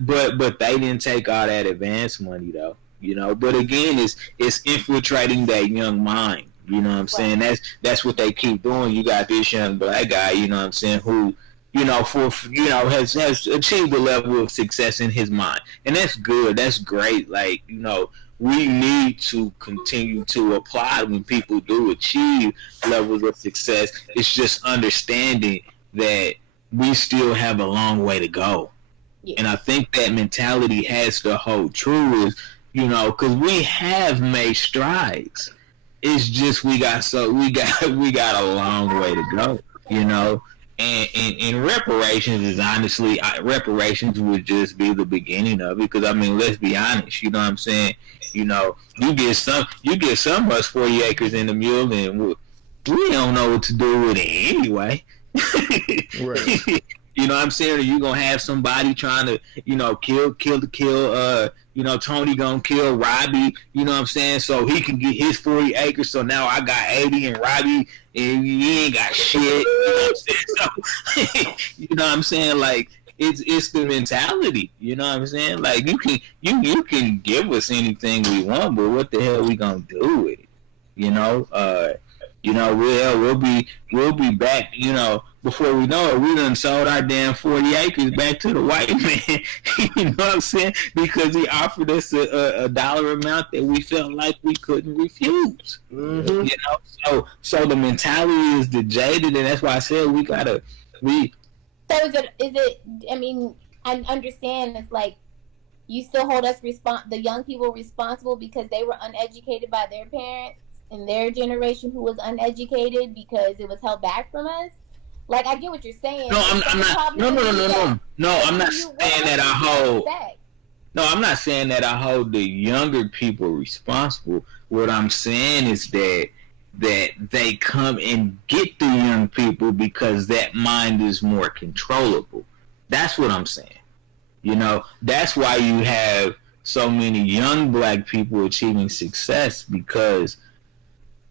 they didn't take all that advance money though. You know, but again, it's infiltrating that young mind. You know what I'm saying? That's what they keep doing. You got this young black guy, you know what I'm saying, who, you know, has achieved a level of success in his mind, and that's good. That's great. Like, you know, we need to continue to apply when people do achieve levels of success. It's just understanding that we still have a long way to go, and I think that mentality has to hold true. Is, you know, because we have made strides. It's just we got a long way to go, you know. And reparations is honestly, reparations would just be the beginning of it. Because I mean, let's be honest, you know what I'm saying? You know, you get some of us 40 acres in the mule, and we don't know what to do with it anyway. Right. You know what I'm saying? Or you gonna have somebody trying to, you know, kill you know, Tony gonna kill Robbie, you know what I'm saying? So he can get his 40 acres. So now I got 80 and Robbie, and he ain't got shit. You know what I'm saying? So, you know what I'm saying? Like, it's the mentality. You know what I'm saying? Like, you can give us anything we want, but what the hell we gonna do with it? You know, we'll be back, you know, before we know it, we done sold our damn 40 acres back to the white man. You know what I'm saying? Because he offered us a dollar amount that we felt like we couldn't refuse. Mm-hmm. You know, so the mentality is dejaded, and that's why I said we. So is it? I mean, I understand it's like you still hold us the young people responsible because they were uneducated by their parents and their generation who was uneducated because it was held back from us. Like, I get what you're saying. No, I'm not. No, I'm not saying that I hold. No, I'm not saying that I hold the younger people responsible. What I'm saying is that they come and get the young people because that mind is more controllable. That's what I'm saying. You know, that's why you have so many young black people achieving success, because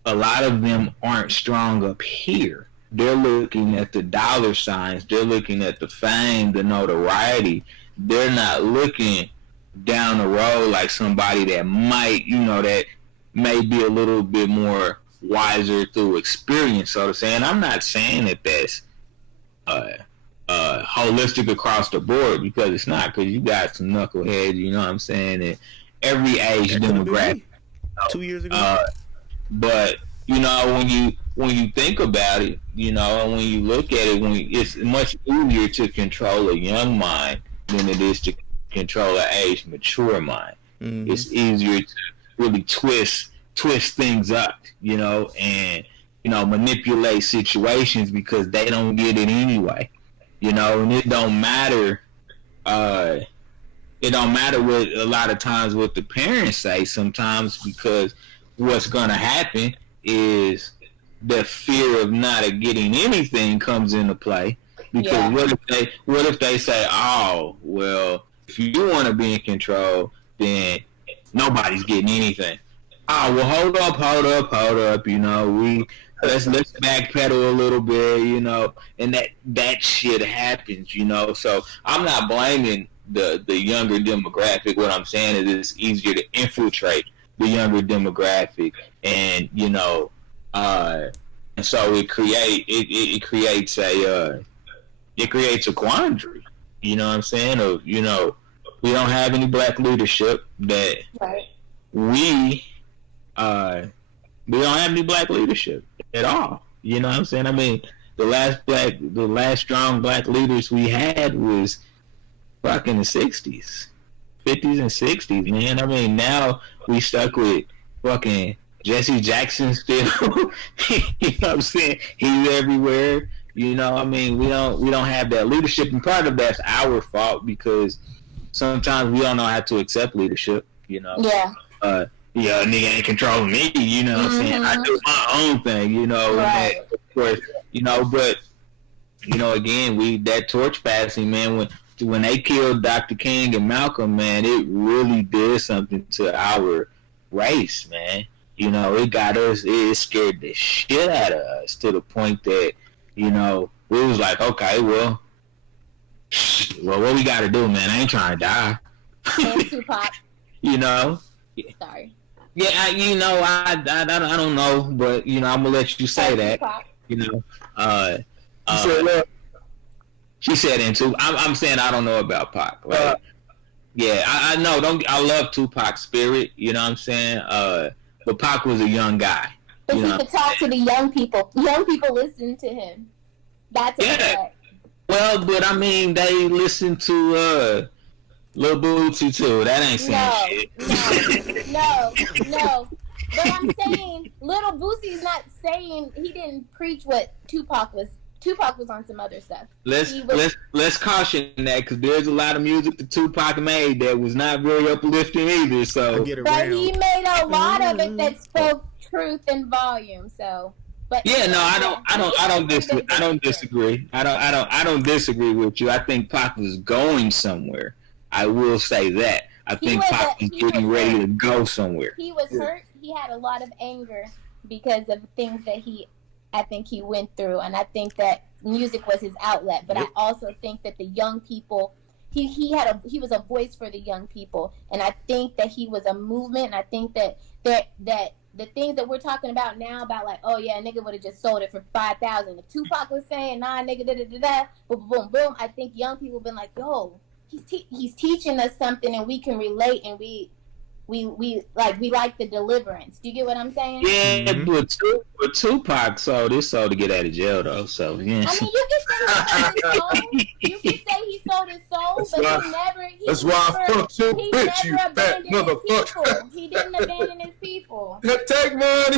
a lot of them aren't strong up here. They're looking at the dollar signs. They're looking at the fame, the notoriety. They're not looking down the road like somebody that might, you know, that may be a little bit more wiser through experience, so to say. And I'm not saying that that's holistic across the board, because it's not, because you got some knuckleheads, you know what I'm saying, and every age demographic. 2 years ago. But, you know, when you think about it, you know, and when you look at it, it's much easier to control a young mind than it is to control an age mature mind. Mm-hmm. It's easier to really twist things up, you know, and, you know, manipulate situations because they don't get it anyway, you know. And it don't matter what a lot of times what the parents say sometimes, because what's gonna happen is the fear of not getting anything comes into play. Because what if they say, oh, well, if you want to be in control, then nobody's getting anything. Oh, well, hold up. You know, let's backpedal a little bit, you know, and that shit happens, you know. So I'm not blaming the younger demographic. What I'm saying is it's easier to infiltrate the younger demographic, and you know, and so it creates a quandary. You know what I'm saying? Of, you know, we don't have any black leadership that Right. we don't have any black leadership at all. You know what I'm saying? I mean, the last strong black leaders we had was fucking the 60s, 50s and 60s, man. I mean, now we stuck with fucking Jesse Jackson still. You know what I'm saying? He's everywhere. You know, I mean, we don't have that leadership, and part of that's our fault because sometimes we don't know how to accept leadership. You know, yeah, nigga ain't controlling me. You know what I'm saying? I do my own thing. You know, Right. and of course, you know, but you know, again, that torch passing, man. When they killed Dr. King and Malcolm, man, it really did something to our race, man. You know, it scared the shit out of us to the point that, you know, we was like, okay, well, what we got to do, man? I ain't trying to die. And Tupac. You know? Sorry. Yeah, you know, I don't know, but, you know, I'm going to let you say that. Tupac. You know? She said into. I'm saying I don't know about Pac. Like, yeah, I know. I love Tupac's spirit. You know what I'm saying? But Pac was a young guy. But you he know? could talk to the young people. Young people listen to him. That's a fact. Well, but I mean, they listen to Lil Bootsy too. That ain't saying shit. No. But I'm saying, Little Boosie's not saying he didn't preach what Tupac was. Tupac was on some other stuff. Let's caution that because there's a lot of music that Tupac made that was not very uplifting either. So, but he made a lot of it that spoke truth and volume. So, but yeah, no, I don't disagree. I don't disagree with you. I think Pac was going somewhere. I will say that. I think Pac was getting ready to go somewhere. He was hurt. He had a lot of anger because of things that I think he went through, and I think that music was his outlet. But I also think that the young people, he was a voice for the young people, and I think that he was a movement. And I think that the things that we're talking about now about like, oh yeah, a nigga would have just sold it for 5,000. If Tupac was saying, nah, nigga, da da da da, boom, boom, boom, I think young people have been like, yo, he's teaching us something, and we can relate, and we like the deliverance. Do you get what I'm saying? Yeah, but Tupac sold to get out of jail though. So yeah. I mean, you can say he sold his soul. That's why I fucked you, bitch, you fat motherfucker. He didn't abandon his people. Take money.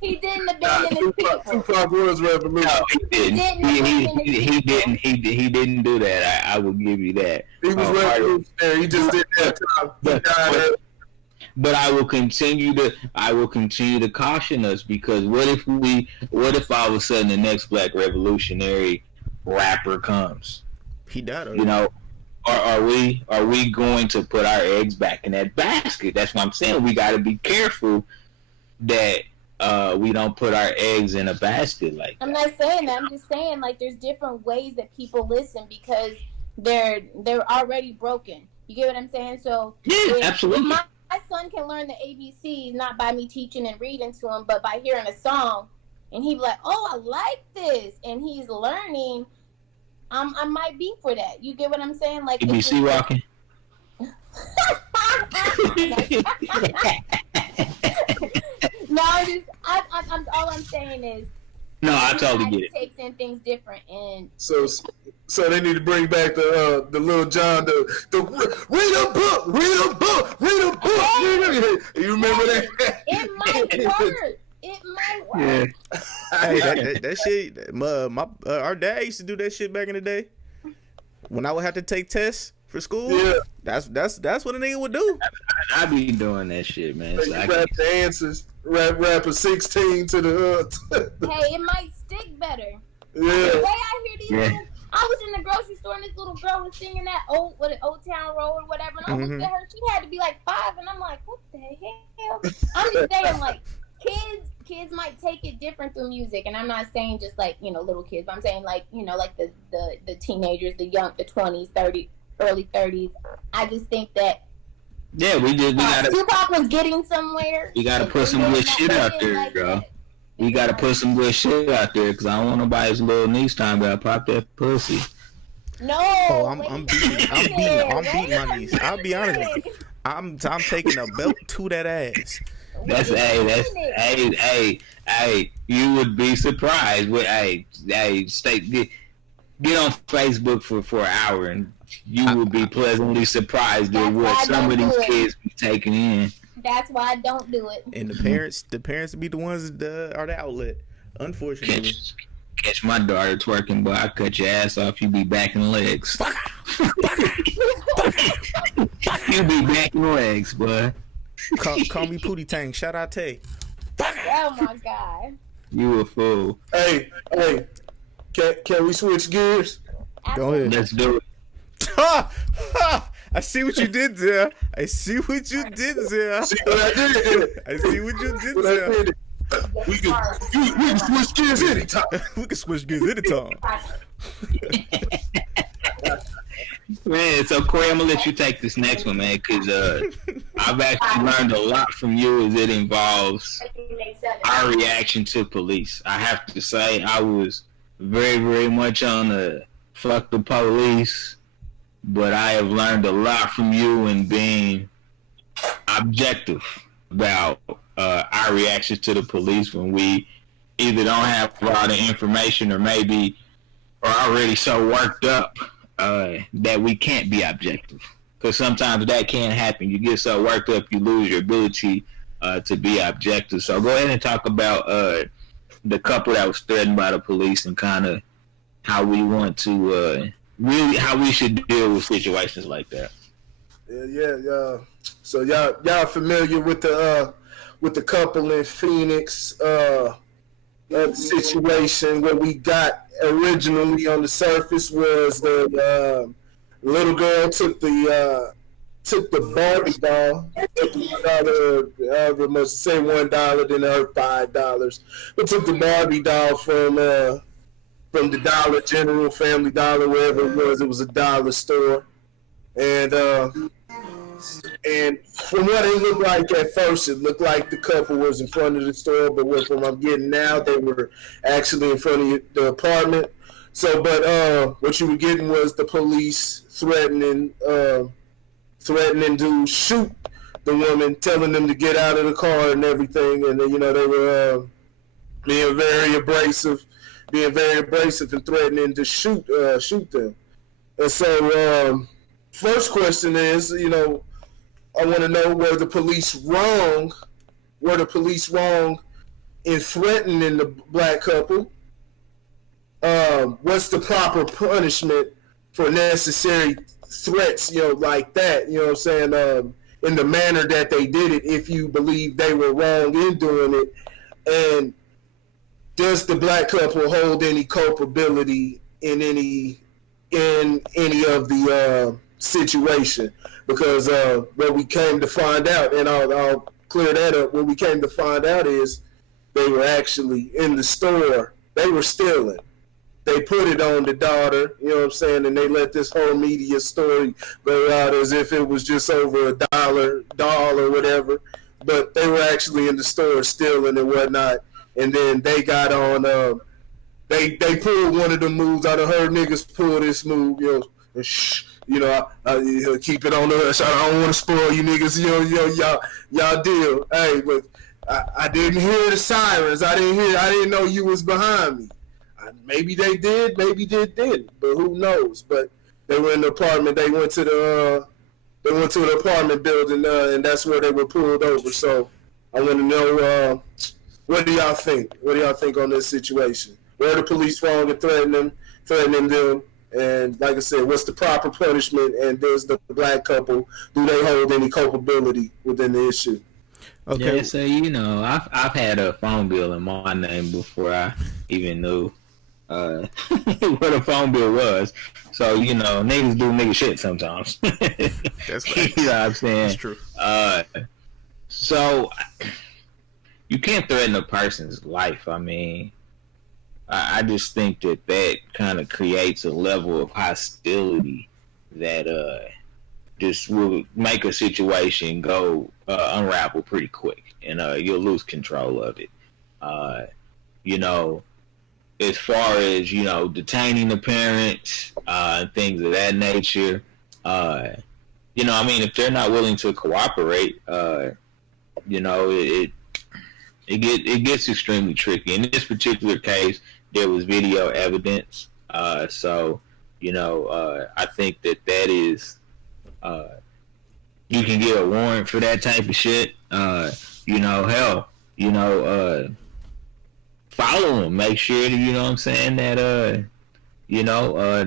He didn't abandon his people. Tupac was revolutionary. No, he didn't. He didn't do that. I will give you that. He was revolutionary. He just didn't have time. But I will continue to caution us, because what if all of a sudden the next black revolutionary rapper comes? He died already. You know, are we going to put our eggs back in that basket? That's what I'm saying. We got to be careful that we don't put our eggs in a basket like that. I'm not saying that. I'm just saying like there's different ways that people listen because they're already broken. You get what I'm saying? So yeah, absolutely. My son can learn the ABCs not by me teaching and reading to him, but by hearing a song, and he be like, "Oh, I like this," and he's learning. I might be for that. You get what I'm saying? Like ABC walking. No, I'm all I'm saying is. No, I totally get it. Takes in things different, and so they need to bring back the Lil Jon the read a book. You remember that? It might work. It might work. Yeah. Hey, that shit. Our dad used to do that shit back in the day. When I would have to take tests for school, that's what a nigga would do. I be doing that shit, man. So you rap the answers. Rap a 16 to the. Hey, it might stick better. Yeah. The way I hear these little, I was in the grocery store and this little girl was singing that Old Town Road or whatever, and I looked at her. She had to be like 5, and I'm like, what the hell? I'm just saying, like, kids kids might take it different through music, and I'm not saying just like little kids, but I'm saying like like the teenagers, the 20s, 30s, early 30s. I just think that we gotta. Tupac was getting somewhere. You gotta put some good shit out there, bro. You gotta put some good shit out there, cause I don't want nobody's little niece time to pop that pussy. No. Oh, I'm beating my niece. I'll be honest with you. I'm taking a belt to that ass. Hey, you would be surprised with get on Facebook for an hour and you would be pleasantly surprised at what some of these kids be taking in. That's why I don't do it. And the parents be the ones that are the outlet. Unfortunately. Catch my daughter twerking, boy, I cut your ass off, you be back in legs. You be back in legs, boy. Call me Pootie Tang. Shout out Tay. Oh my god. You a fool. Hey, can we switch gears? Go ahead. Let's do it. I see what you did there. See what I did? I see what you did there. We can switch gears anytime. We can switch gears anytime. Man, so Corey, I'm gonna let you take this next one, man, because I've actually learned a lot from you as it involves our reaction to police. I have to say, I was very, very much on the fuck the police, but I have learned a lot from you in being objective about our reactions to the police when we either don't have a lot of information or maybe are already so worked up that we can't be objective. Because sometimes that can happen. You get so worked up, you lose your ability to be objective. So go ahead and talk about the couple that was threatened by the police and kind of how we want to really how we should deal with situations like that. Yeah. So y'all familiar with the couple in Phoenix situation? What we got originally on the surface was the little girl took the Barbie doll, took the however much, say $1, then her $5, but took the Barbie doll from the Dollar General, Family Dollar, wherever it was. It was a dollar store, and from what it looked like at first, it looked like the couple was in front of the store, but what from I'm getting now, they were actually in front of the apartment. So, but what you were getting was the police threatening to shoot the woman, telling them to get out of the car and everything, and they were being very abrasive and threatening to shoot them. And so, first question is, I want to know, were the police wrong in threatening the black couple? What's the proper punishment for necessary threats, like that, you know what I'm saying, in the manner that they did it, if you believe they were wrong in doing it? And does the black couple hold any culpability in any of the situation? Because what we came to find out, and I'll clear that up, what we came to find out is they were actually in the store. They were stealing. They put it on the daughter, you know what I'm saying, and they let this whole media story go out as if it was just over $1 doll or whatever. But they were actually in the store stealing and whatnot. And then they got on, they pulled one of the moves. I done heard niggas pull this move, keep it on the hush. I don't want to spoil you niggas, y'all deal. Hey, but I didn't hear the sirens. I didn't know you was behind me. Maybe they did, maybe they didn't, but who knows? But they were in the apartment. They went to the apartment building, and that's where they were pulled over. So I want to know, what do y'all think? What do y'all think on this situation? Were the police wrong in threatening them? And like I said, what's the proper punishment? And does the black couple, do they hold any culpability within the issue? Okay. Yeah, so I've had a phone bill in my name before I even knew what a phone bill was. So niggas do nigga shit sometimes. That's right. You know what I'm saying? That's true. So you can't threaten a person's life. I mean, I just think that kind of creates a level of hostility that just will make a situation go unravel pretty quick, and you'll lose control of it. You know, as far as, you know, detaining the parents and things of that nature, you know, I mean, if they're not willing to cooperate, you know, it gets extremely tricky. In this particular case, there was video evidence, so you know, I think that is you can get a warrant for that type of shit. You know, hell, you know, follow them, make sure that, you know what I'm saying, that you know,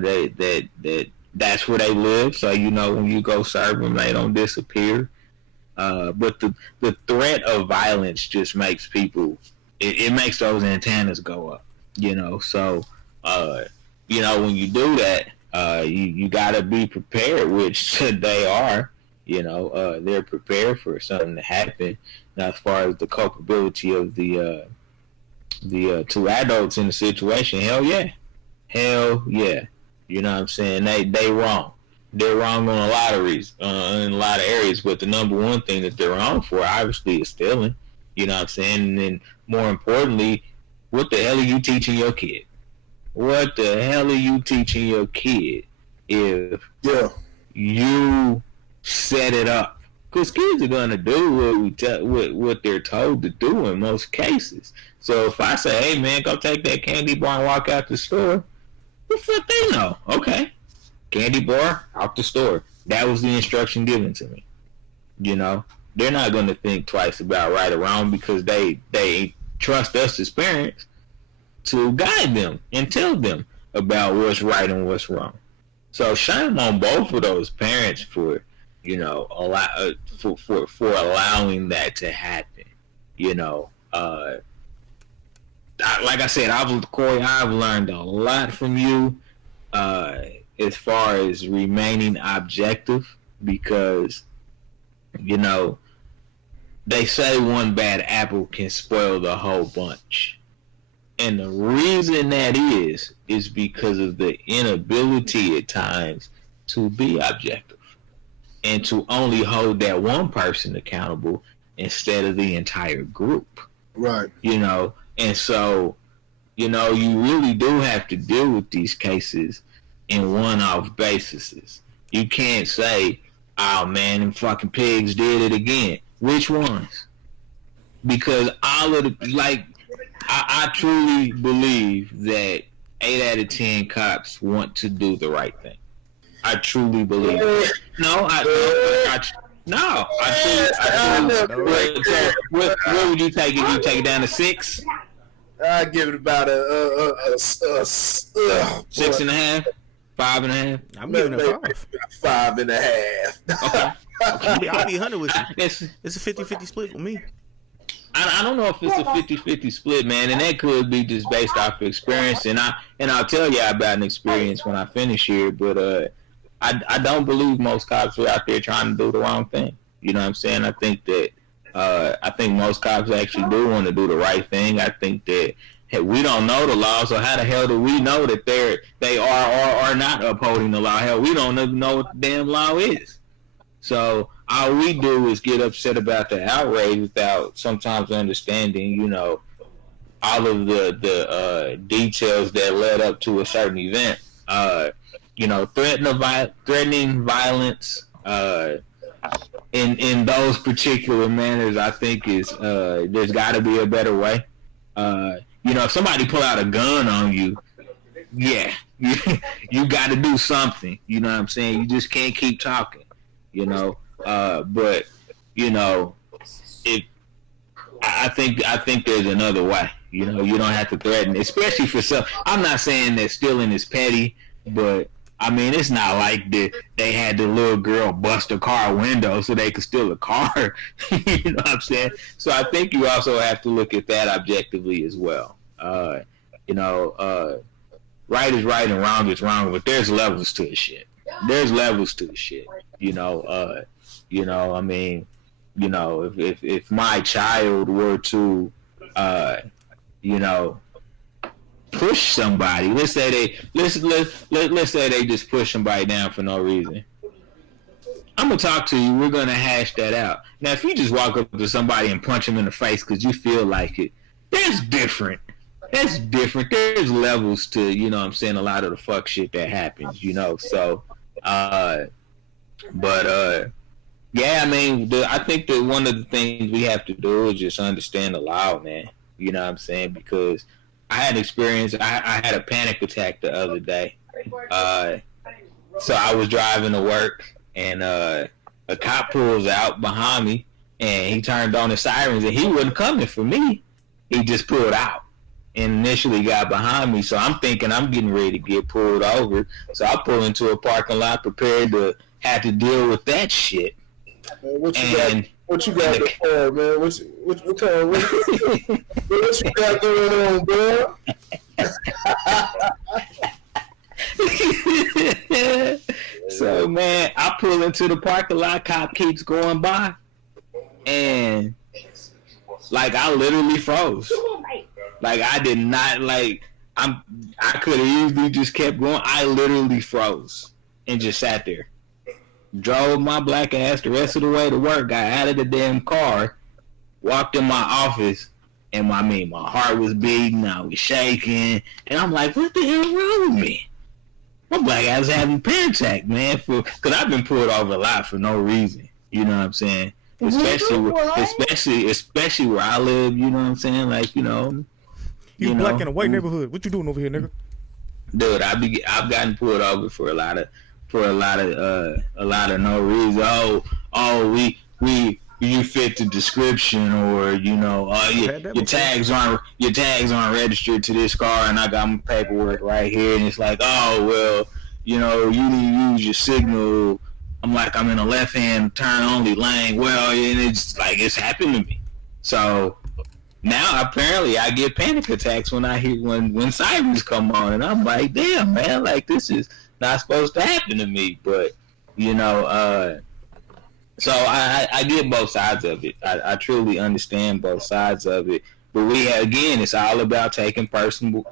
that's where they live, so you know when you go serve them, they don't disappear. But the threat of violence just makes people, it makes those antennas go up, you know. So, you know, when you do that, you gotta be prepared, which they are, you know, they're prepared for something to happen. Now, as far as the culpability of the two adults in the situation, hell yeah. You know what I'm saying? They wrong. They're wrong on a lot of reasons, in a lot of areas, but the number one thing that they're wrong for, obviously, is stealing. You know what I'm saying? And then, more importantly, what the hell are you teaching your kid? What the hell are you teaching your kid if you set it up? Because kids are going to do what they're told to do in most cases. So if I say, hey, man, go take that candy bar and walk out the store, what the fuck they know? Okay. Candy bar, out the store. That was the instruction given to me. You know? They're not going to think twice about right or wrong because they trust us as parents to guide them and tell them about what's right and what's wrong. So shame on both of those parents for, you know, for allowing that to happen. You know, like I said, Corey, I've learned a lot from you as far as remaining objective, because, you know, they say one bad apple can spoil the whole bunch. And the reason that is because of the inability at times to be objective and to only hold that one person accountable instead of the entire group. Right. You know, and so, you know, you really do have to deal with these cases in one-off bases. You can't say, oh man, them fucking pigs did it again. Which ones? Because all of the, like, I truly believe that 8 out of 10 cops want to do the right thing. I truly believe it. What would you take it? You take it down to 6? I give it about a 6.5, 5.5. I'm giving it 5. 5.5. Okay. I'll be 100 with you. It's a 50-50 split for me. I don't know if it's a 50-50 split, man, and that could be just based off of experience, and I'll tell you about an experience when I finish here, but I don't believe most cops are out there trying to do the wrong thing. You know what I'm saying? I think most cops actually do want to do the right thing. I think that, hey, we don't know the law, so how the hell do we know that they are or are not upholding the law? Hell, we don't even know what the damn law is. So all we do is get upset about the outrage without sometimes understanding, you know, all of the details that led up to a certain event. You know, threatening violence in those particular manners, I think is there's got to be a better way. You know, if somebody pull out a gun on you, yeah, you got to do something. You know what I'm saying? You just can't keep talking. You know, but you know, I think there's another way. You know, you don't have to threaten, especially for some. I'm not saying that stealing is petty, but I mean, it's not like they had the little girl bust a car window so they could steal a car. You know what I'm saying? So I think you also have to look at that objectively as well. You know, right is right and wrong is wrong, but there's levels to the shit. There's levels to the shit. You know, I mean, you know, if my child were to you know, push somebody. Let's say they just push somebody down for no reason. I'm gonna talk to you. We're gonna hash that out. Now, if you just walk up to somebody and punch them in the face because you feel like it, that's different. That's different. There's levels to, you know what I'm saying, a lot of the fuck shit that happens, you know. So, yeah, I mean, I think that one of the things we have to do is just understand the law, man. You know what I'm saying? Because I had experience. I had a panic attack the other day. So I was driving to work, and a cop pulls out behind me, and he turned on the sirens, and he wasn't coming for me. He just pulled out and initially got behind me. So I'm thinking I'm getting ready to get pulled over. So I pull into a parking lot prepared to have to deal with that shit. Man, what you got for, man? What you got going on, bro? So, man, I pull into the parking lot, cop keeps going by, and like I literally froze. Like I did not I could have easily just kept going. I literally froze and just sat there. Drove my black ass the rest of the way to work, got out of the damn car, walked in my office, and my heart was beating, I was shaking, and I'm like, what the hell wrong with me? My black ass was having a panic attack, man, because I've been pulled over a lot for no reason. You know what I'm saying? Especially where I live, you know what I'm saying? Like, you know. You black in a white neighborhood. What you doing over here, nigga? Dude, I've gotten pulled over for a lot of no reason. You fit the description, or you know, your tags aren't registered to this car, and I got my paperwork right here, and it's like, oh well, you know, you need to use your signal. I'm like, I'm in a left-hand turn only lane. Well, and it's like it's happened to me. So now apparently I get panic attacks when I hear when sirens come on, and I'm like, damn, man, like this is not supposed to happen to me. But you know, so I get both sides of it. I truly understand both sides of it. But again, it's all about taking personal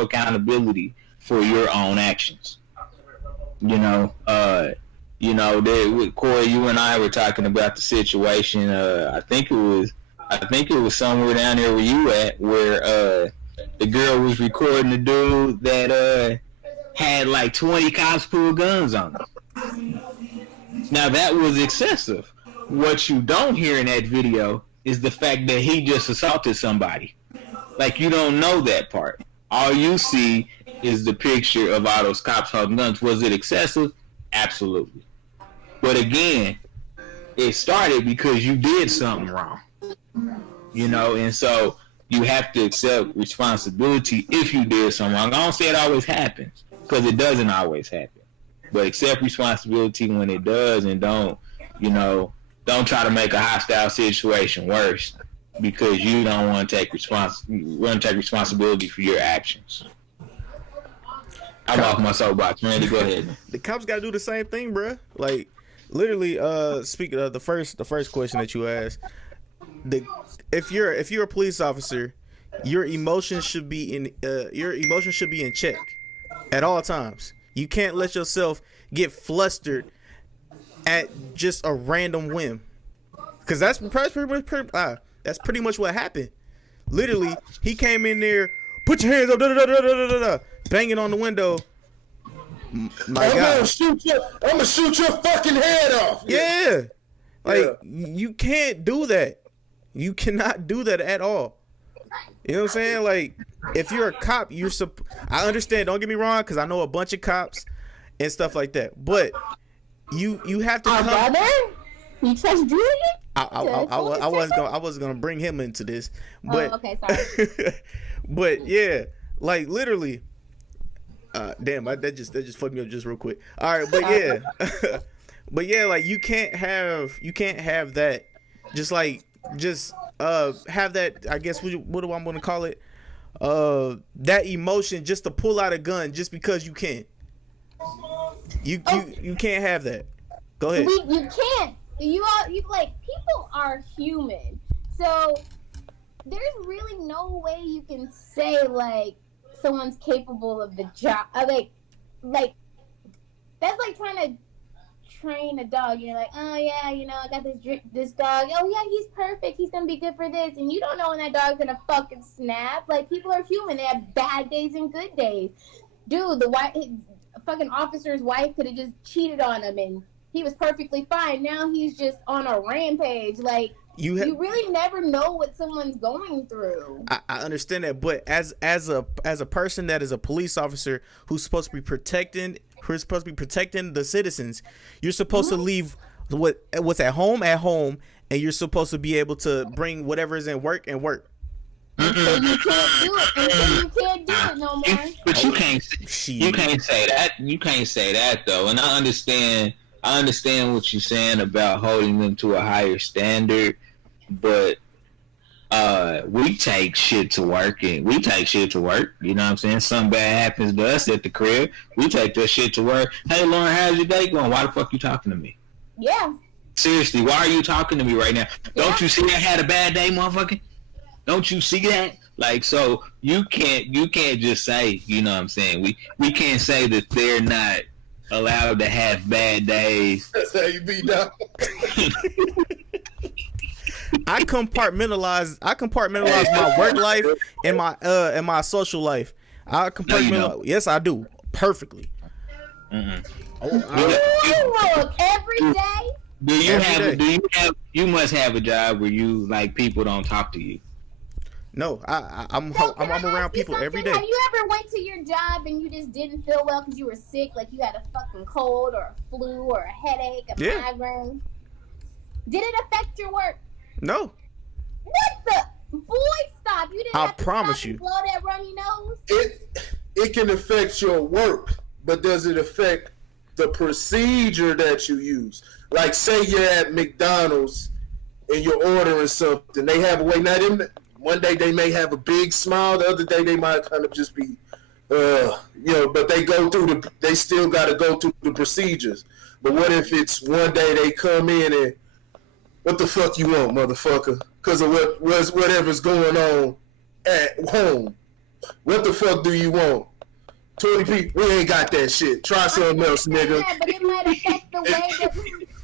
accountability for your own actions. You know, with Corey, you and I were talking about the situation. I think it was somewhere down there where you at, where the girl was recording the dude that had like 20 cops pull guns on him. Now that was excessive. What you don't hear in that video is the fact that he just assaulted somebody. Like, you don't know that part. All you see is the picture of all those cops holding guns. Was it excessive? Absolutely. But again, it started because you did something wrong. You know, and so you have to accept responsibility if you did something wrong. I don't say it always happens, because it doesn't always happen. But accept responsibility when it does, and don't try to make a hostile situation worse because you don't want to take responsibility for your actions. I'm off my soapbox, man. Go ahead. The cops got to do the same thing, bro. Like, literally, speaking of the first question that you asked, if you're a police officer, your emotions should be in check at all times. You can't let yourself get flustered at just a random whim, because that's pretty much what happened. Literally, he came in there, put your hands up, banging on the window. My God, I'm gonna shoot your fucking head off. Yeah, you can't do that. You cannot do that at all. You know what I'm saying? Like, if you're a cop, I understand. Don't get me wrong, because I know a bunch of cops and stuff like that. But you have to. Brother, you trust Julian? I wasn't gonna bring him into this, but okay, sorry. But yeah, like literally, damn, that just fucked me up just real quick. All right, but yeah, but yeah, like you can't have that. Just have that. I guess what do I want to call it? That emotion just to pull out a gun just because you can. You can't have that. Go ahead. You can't. You like, people are human. So there's really no way you can say like someone's capable of the job. Like that's like trying to train a dog. You're like, oh yeah, I got this dog. Oh yeah, he's perfect. He's gonna be good for this. And you don't know when that dog's gonna fucking snap. Like, people are human. They have bad days and good days. Dude, fucking officer's wife could have just cheated on him, and he was perfectly fine. Now he's just on a rampage. Like, you really never know what someone's going through. I understand that, but as a person that is a police officer who's supposed to be protecting the citizens, you're supposed to leave what's at home, and you're supposed to be able to bring whatever is in work and work. So you can't do it. You can't do it no more. But you can't say that. You can't say that though. And I understand what you're saying about holding them to a higher standard. But we take shit to work, you know what I'm saying? Something bad happens to us at the crib, we take that shit to work. Hey Lauren, how's your day going? Why the fuck you talking to me? Yeah. Seriously, why are you talking to me right now? Don't you see I had a bad day, motherfucker? Don't you see that? Like, so you can't just say, you know what I'm saying? We can't say that they're not allowed to have bad days. That's how you be done. I compartmentalize my work life and my social life. I compartmentalize. No, yes, I do perfectly. Look, every day. You must have a job where you like people don't talk to you. No, I'm around people every day. Have you ever went to your job and you just didn't feel well because you were sick, like you had a fucking cold or a flu or a headache, migraine? Did it affect your work? No. What the? Boy, stop. You didn't have to promise you. Blow that runny nose? It can affect your work, but does it affect the procedure that you use? Like, say you're at McDonald's and you're ordering something. They have a way. Now, one day they may have a big smile. The other day they might kind of just be, but they still got to go through the procedures. But what if it's one day they come in and, what the fuck you want, motherfucker? Because of whatever's going on at home. What the fuck do you want? 20 people, we ain't got that shit. Try something else, nigga. Yeah, but it might affect the way that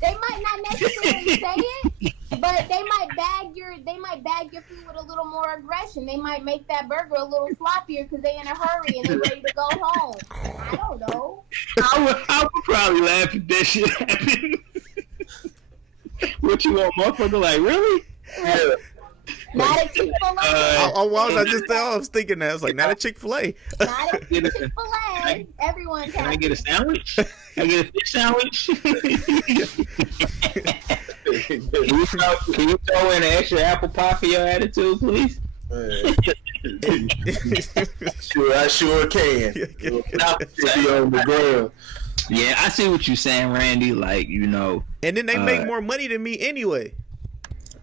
they might not necessarily say it, but they might bag your food with a little more aggression. They might make that burger a little sloppier because they in a hurry and they're ready to go home. I don't know. I would probably laugh if that shit happened. What you want, motherfucker? Like, really? Yeah. Not a Chick-fil-A. I was thinking that. I was like, not a Chick-fil-A. Not a Chick-fil-A. Everyone's Can I get a sandwich? Can I get a fish sandwich? Can you throw in an extra apple pie for your attitude, please? I sure can. Be on the ground. Yeah, I see what you're saying, Randy. Like, and then they make more money than me anyway.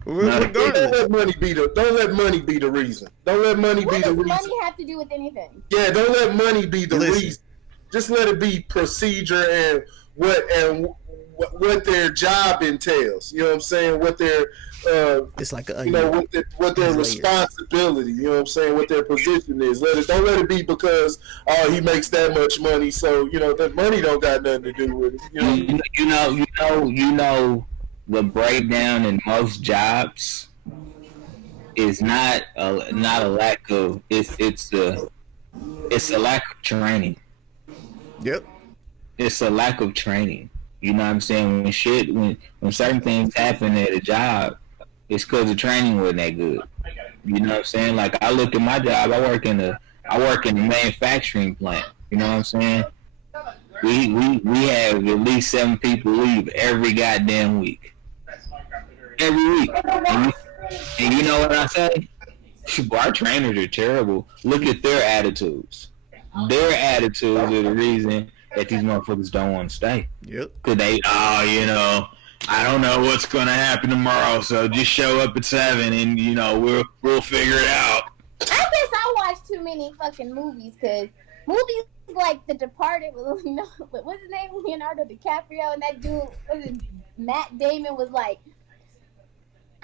Regardless. Don't let money be the reason. Don't let money be the reason. What does money have to do with anything? Yeah, don't let money be the reason. Just let it be procedure and what their job entails. You know what I'm saying? What their it's like what their responsibility. You know what I'm saying? What their position is. Don't let it be because he makes that much money, so that money don't got nothing to do with it. You know. The breakdown in most jobs is not a lack of it's a lack of training. Yep. It's a lack of training. You know what I'm saying? When certain things happen at a job, it's because the training wasn't that good. You know what I'm saying? Like, I look at my job. I work in the manufacturing plant. You know what I'm saying? We have at least 7 people leave every goddamn week. Every week. And you know what I say? Our trainers are terrible. Look at their attitudes. Their attitudes are the reason that these motherfuckers don't want to stay. Yep. Cause I don't know what's gonna happen tomorrow, so just show up at 7 and we'll figure it out. I guess I watch too many fucking movies, cause movies like The Departed with what's his name, Leonardo DiCaprio, and that dude Matt Damon was like,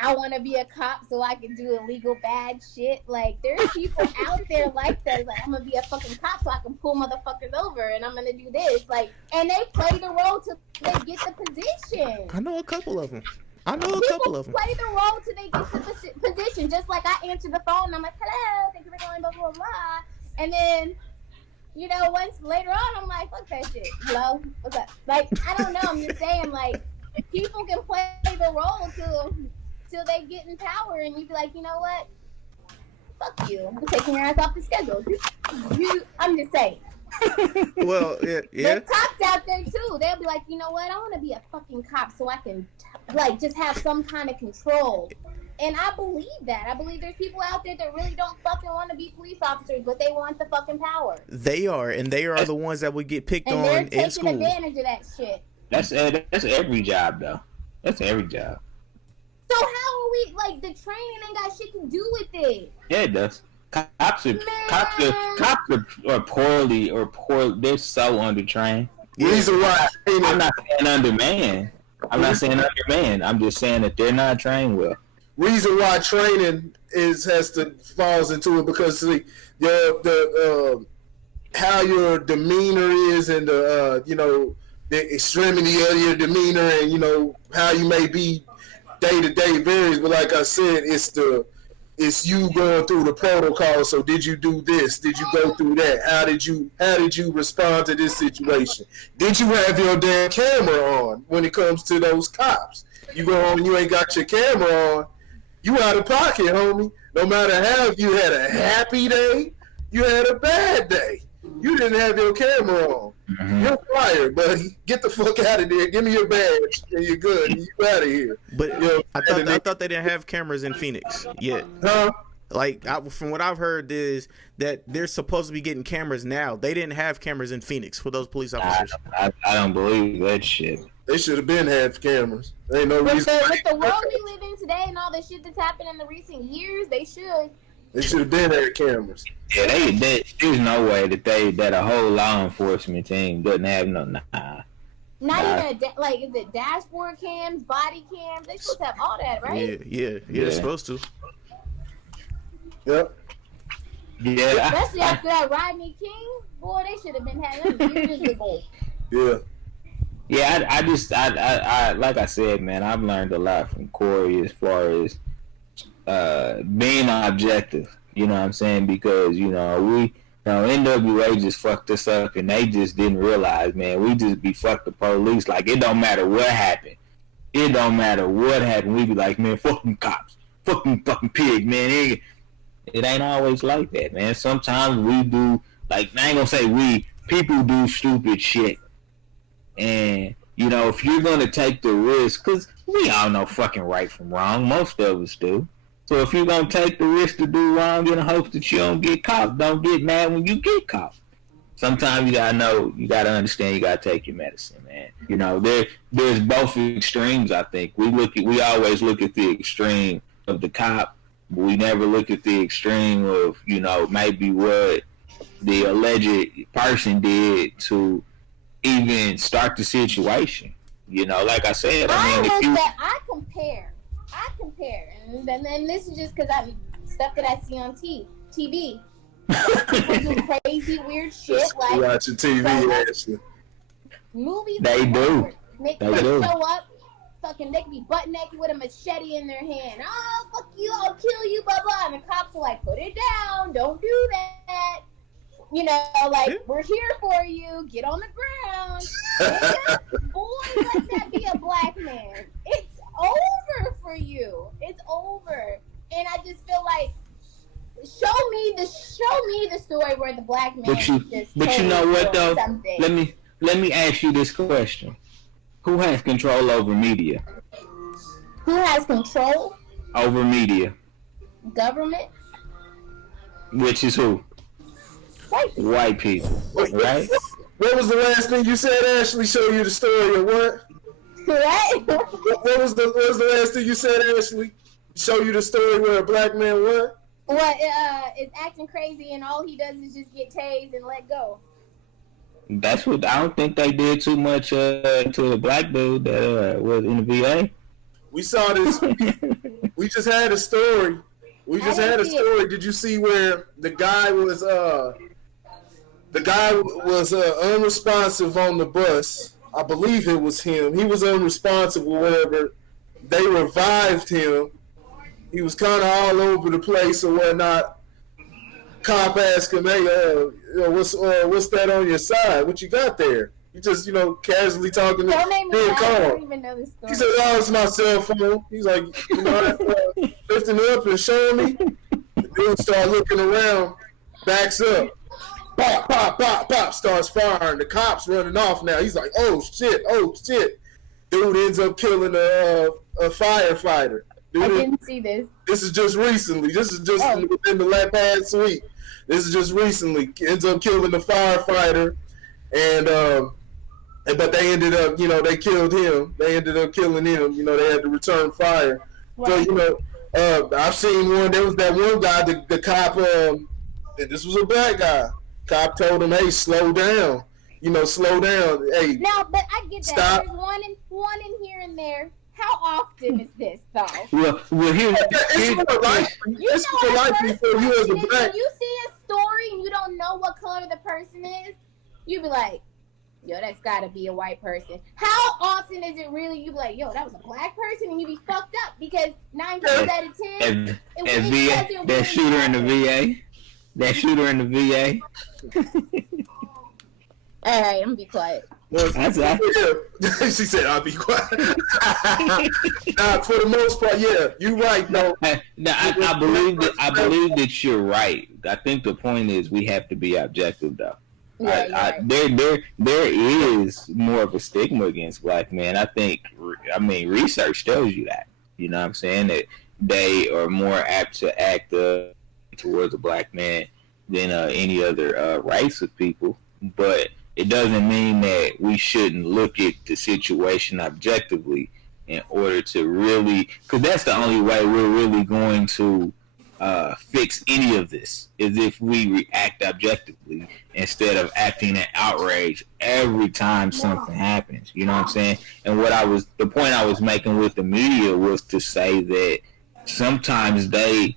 I want to be a cop so I can do illegal bad shit. Like, there's people out there like that. It's like, I'm going to be a fucking cop so I can pull motherfuckers over and I'm going to do this. Like, and they play the role till they get the position. I know a couple of them. Play the role till they get the position. Just like I answer the phone and I'm like, hello, thank you for calling, blah, blah, blah. And then, you know, once later on, I'm like, fuck that shit. Hello? What's up? Like, I don't know. I'm just saying, like, people can play the role till they get in power, and you be like, you know what? Fuck you. I'm taking your ass off the schedule. I'm just saying. Well, yeah. There's cops out there too. They'll be like, you know what? I want to be a fucking cop so I can, like, just have some kind of control. And I believe that. I believe there's people out there that really don't fucking want to be police officers, but they want the fucking power. They are, and they are the ones that would get picked on in school. And they're taking advantage of that shit. That's every job, though. That's every job. So how are we, like, the training ain't got shit to do with it? Yeah, it does. Cops are poorly, they're so undertrained. Reason why I'm not saying undermanned. I'm just saying that they're not trained well. Reason why training falls into it because the how your demeanor is and the extremity of your demeanor and how you may be day to day varies. But like I said, it's you going through the protocol. So did you do this? Did you go through that? How did you respond to this situation? Did you have your damn camera on when it comes to those cops? You go home, you ain't got your camera on. You out of pocket, homie. No matter how, if you had a happy day, you had a bad day. You didn't have your camera on. Mm-hmm. You're fired, buddy. Get the fuck out of there. Give me your badge, and you're good. You out of here. But I thought they didn't have cameras in Phoenix yet. Huh? Like, from what I've heard is that they're supposed to be getting cameras now. They didn't have cameras in Phoenix for those police officers. I don't believe that shit. They should have been had cameras. There ain't no reason. With the world we live in today and all the shit that's happened in the recent years, they should. They should have been had cameras. Yeah, there's no way that a whole law enforcement team doesn't have no. Not even is it dashboard cams, body cams? They supposed to have all that, right? Yeah. They're supposed to. Yep. Yeah. Especially after that Rodney King, boy, they should have been having them years ago. Yeah. Yeah, I like I said, man, I've learned a lot from Corey as far as being objective. You know what I'm saying? Because NWA just fucked us up, and they just didn't realize, man. We just be fuck the police. Like, it don't matter what happened. It don't matter what happened. We be like, man, fucking cops, fucking pig, man. It ain't always like that, man. Sometimes we do, like, I ain't gonna say people do stupid shit. And, if you're going to take the risk, because we all know fucking right from wrong. Most of us do. So if you're going to take the risk to do wrong in the hopes that you don't get caught, don't get mad when you get caught. Sometimes you got to understand, you got to take your medicine, man. There's both extremes, I think. We always look at the extreme of the cop, but we never look at the extreme of, maybe what the alleged person did to even start the situation. Like I said, I compare, and then this is just because stuff that I see on TV. People do crazy, weird shit like watching TV, actually. Movies. They do. They show up. Fucking, they can be butt naked with a machete in their hand. Oh, fuck you! I'll kill you, blah blah. And the cops are like, put it down. Don't do that. We're here for you. Get on the ground. Boy, let that be a black man. It's over for you. It's over. And I just feel like, show me the story where the black man. But you know what though? Something. Let me ask you this question: who has control over media? Who has control over media? Government. Which is who? White people, right? What was the last thing you said, Ashley? Show you the story of what? Right? What was the last thing you said, Ashley? Show you the story where a black man what? Is acting crazy and all he does is just get tased and let go. That's what I don't think they did too much to the black dude that was in the VA. We saw this. We just had a story. Did you see where the guy was unresponsive on the bus? I believe it was him. He was unresponsive or whatever. They revived him. He was kind of all over the place or whatnot. Cop asked him, "Hey, what's that on your side? What you got there?" You just, casually talking to him. I don't even know this story. He said, "Oh, it's my cell phone." He's like, lifting it up and showing me. The dude started looking around, backs up. Pop, pop, pop, pop, starts firing. The cop's running off now. He's like, oh, shit. Dude ends up killing a firefighter. Dude, I didn't see this. This is just recently. This is just within the past week. This is just recently. Ends up killing the firefighter. But they ended up, they killed him. They ended up killing him. They had to return fire. Right. So, I've seen one. There was that one guy, the cop, and this was a black guy. Cop told him, "Hey, slow down. Slow down. Hey." No, but I get that. Stop. There's one in here and there. How often is this, though? Well, here's for life. It's for life before you as a black. When you see a story and you don't know what color the person is, you be like, yo, that's got to be a white person. How often is it really you be like, yo, that was a black person, and you be fucked up because 9 times out of 10, that shooter in the VA. That shooter in the VA. All right, I'm gonna be quiet. That's she said, "I'll be quiet." For the most part, yeah, you're right. No, I believe that you're right. I think the point is we have to be objective, though. Yeah, there is more of a stigma against black men. I mean, research tells you that. You know what I'm saying? That they are more apt to act towards a black man than any other race of people. But it doesn't mean that we shouldn't look at the situation objectively in order to really, because that's the only way we're really going to fix any of this, is if we react objectively instead of acting in outrage every time something happens. You know what I'm saying? And the point I was making with the media was to say that sometimes they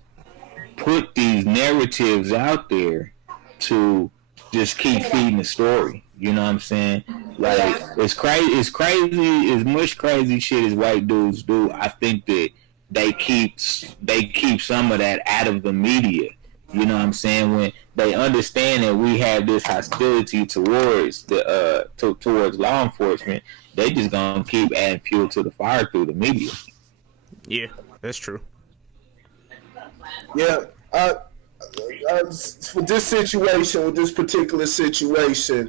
put these narratives out there to just keep feeding the story. You know what I'm saying? Like, it's crazy as much crazy shit as white dudes do. I think that they keep some of that out of the media. You know what I'm saying? When they understand that we have this hostility towards towards law enforcement, they just gonna keep adding fuel to the fire through the media. Yeah, that's true. Yeah, for this situation, with this particular situation,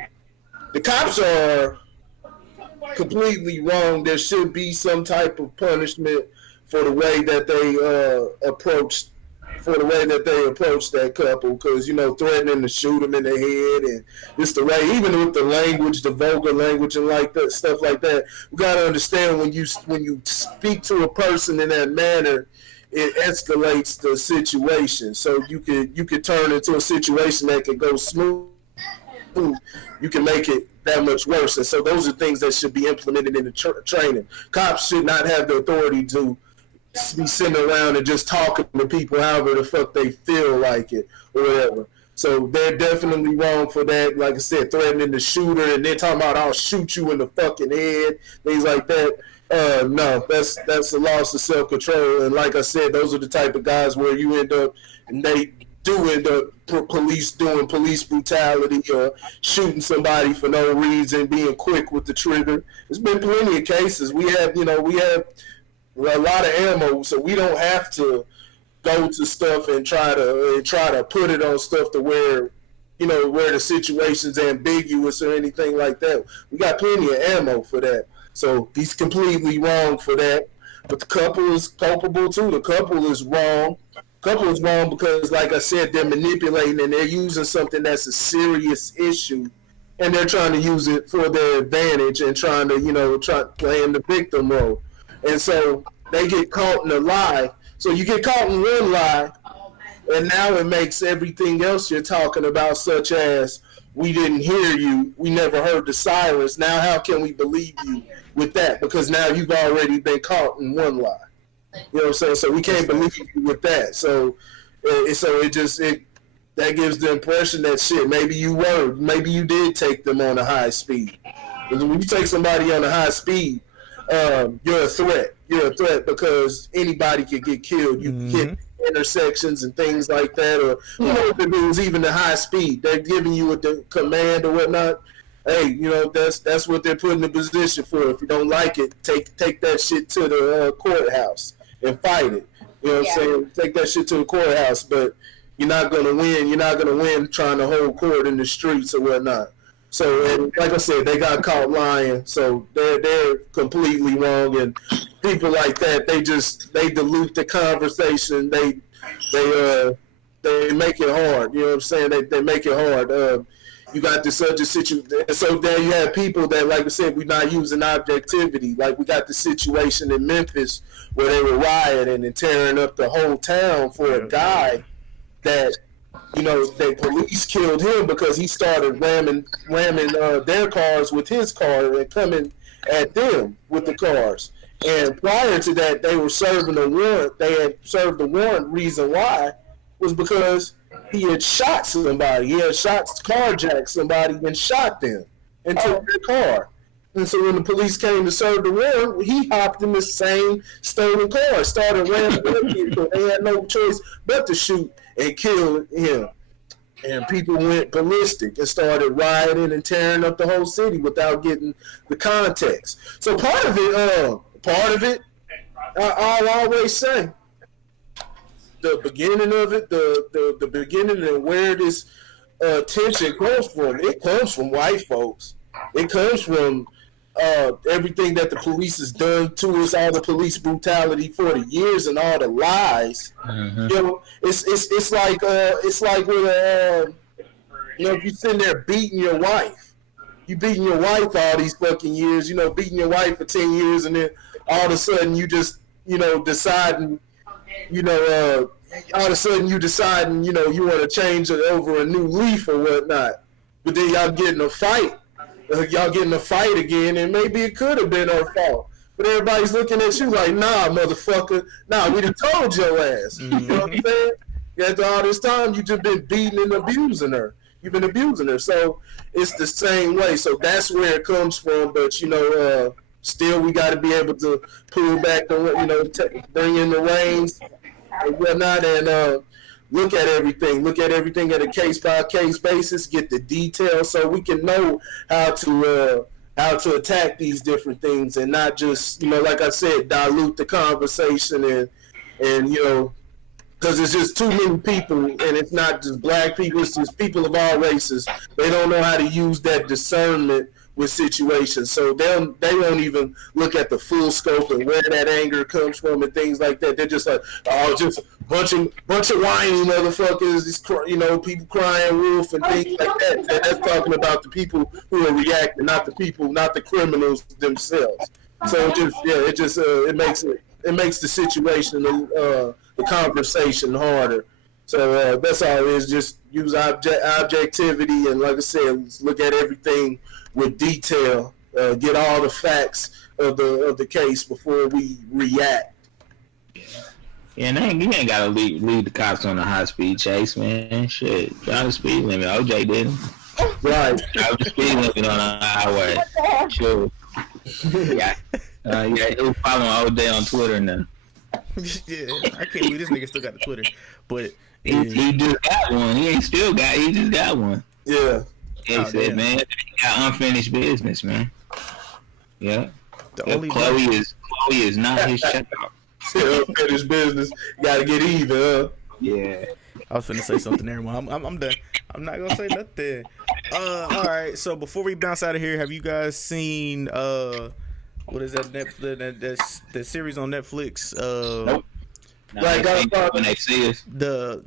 the cops are completely wrong. There should be some type of punishment for the way that they approached that couple, because threatening to shoot them in the head, and just the way, even with the language, the vulgar language and like that stuff like that, we gotta understand when you speak to a person in that manner, it escalates the situation. So you could turn into a situation that could go smooth. You can make it that much worse. And so those are things that should be implemented in the training. Cops should not have the authority to be sitting around and just talking to people however the fuck they feel like it or whatever. So they're definitely wrong for that. Like I said, threatening the shooter and then talking about, "I'll shoot you in the fucking head," things like that. No, that's a loss of self-control. And like I said, those are the type of guys where you end up, and they do end up doing police brutality or shooting somebody for no reason, being quick with the trigger. There's been plenty of cases. We have a lot of ammo, so we don't have to go to stuff and try to put it on stuff to where the situation's ambiguous or anything like that. We got plenty of ammo for that. So he's completely wrong for that. But the couple is culpable too. The couple is wrong. Couple is wrong because, like I said, they're manipulating and they're using something that's a serious issue, and they're trying to use it for their advantage and trying to playing the victim role. And so they get caught in a lie. So you get caught in one lie, and now it makes everything else you're talking about, such as we didn't hear you. We never heard the sirens. Now, how can we believe you with that? Because now you've already been caught in one lie. You know what I'm saying? So we can't believe you with that. So that gives the impression that shit, maybe you did take them on a high speed. When you take somebody on a high speed, you're a threat. You're a threat because anybody could get killed. You can hit intersections and things like that, or if it was even the high speed, they're giving you a command or whatnot. Hey, that's what they're putting in position for. If you don't like it, take that shit to the courthouse and fight it. You know what I'm saying? Take that shit to the courthouse, but you're not gonna win. You're not gonna win trying to hold court in the streets or whatnot. So, and like I said, they got caught lying, so they're completely wrong. And people like that, they dilute the conversation. They make it hard. You know what I'm saying? They make it hard. You got this such a situation. So there you have people that, like I said, we're not using objectivity. Like we got the situation in Memphis where they were rioting and tearing up the whole town for a guy that, the police killed him because he started ramming their cars with his car and coming at them with the cars. And prior to that, they were serving a warrant. They had served the warrant. Reason why was because he had shot somebody. He had carjacked somebody and shot them and took their car. And so when the police came to serve the warrant, he hopped in the same stolen car, started ramming their vehicle. They had no choice but to shoot and killed him. And people went ballistic and started rioting and tearing up the whole city without getting the context. So part of it, I'll always say, the beginning of it, the beginning and where this tension comes from, it comes from white folks. It comes from everything that the police has done to us, all the police brutality for the years and all the lies. It's like when if you're sitting there beating your wife, all these fucking years, beating your wife for 10 years, and then all of a sudden you just deciding you want to change it over a new leaf or whatnot, but then y'all get in a fight. Again, and maybe it could have been her fault. But everybody's looking at you like, nah, motherfucker. Nah, we done told your ass. You know what I'm saying? After all this time, you just been beating and abusing her. You've been abusing her. So it's the same way. So that's where it comes from. But, still we got to be able to pull back, bring in the reins and whatnot, and look at everything at a case-by-case basis, get the details so we can know how to attack these different things and not just, like I said, dilute the conversation and because it's just too many people, and it's not just black people, it's just people of all races. They don't know how to use that discernment with situations, so they won't even look at the full scope and where that anger comes from and things like that. They're just like, oh, just bunch of whiny motherfuckers, people crying wolf and things like that. That's talking about the people who are reacting, not the criminals themselves. So it makes the situation, the conversation harder. So that's all it is. Just use objectivity, and like I said, look at everything with detail. Get all the facts of the case before we react. Yeah, and you ain't gotta lead the cops on a high speed chase, man. Shit, drive the speed limit. OJ didn't. Right. Drive the speed limit on a highway. Sure. Yeah. He was following OJ on Twitter and then. Yeah, I can't believe this nigga still got the Twitter, but he just got one. He just got one. Yeah. He said, man, he got unfinished business, man. Yeah. Chloe is not his checkout. Unfinished business. Got to get even, huh? Yeah. I was finna say something there, man. I'm done. I'm not gonna say nothing. All right. So before we bounce out of here, have you guys seen what is that Netflix? That series on Netflix? Nope. When they see us. The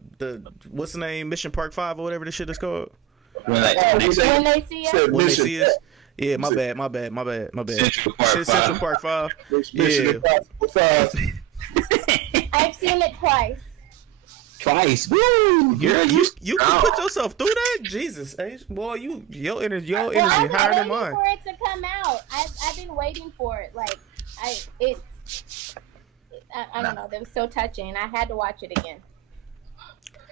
what's the name? Mission Park 5 or whatever this shit is called. When they see us. Yeah, my bad. Central Park 5. Yeah. I've seen it twice. Twice. Woo! Girl, you can put yourself through that? Jesus, boy, your energy I've higher than been mine. waiting for it to come out. I've been waiting for it. Like I don't know. That was so touching. I had to watch it again.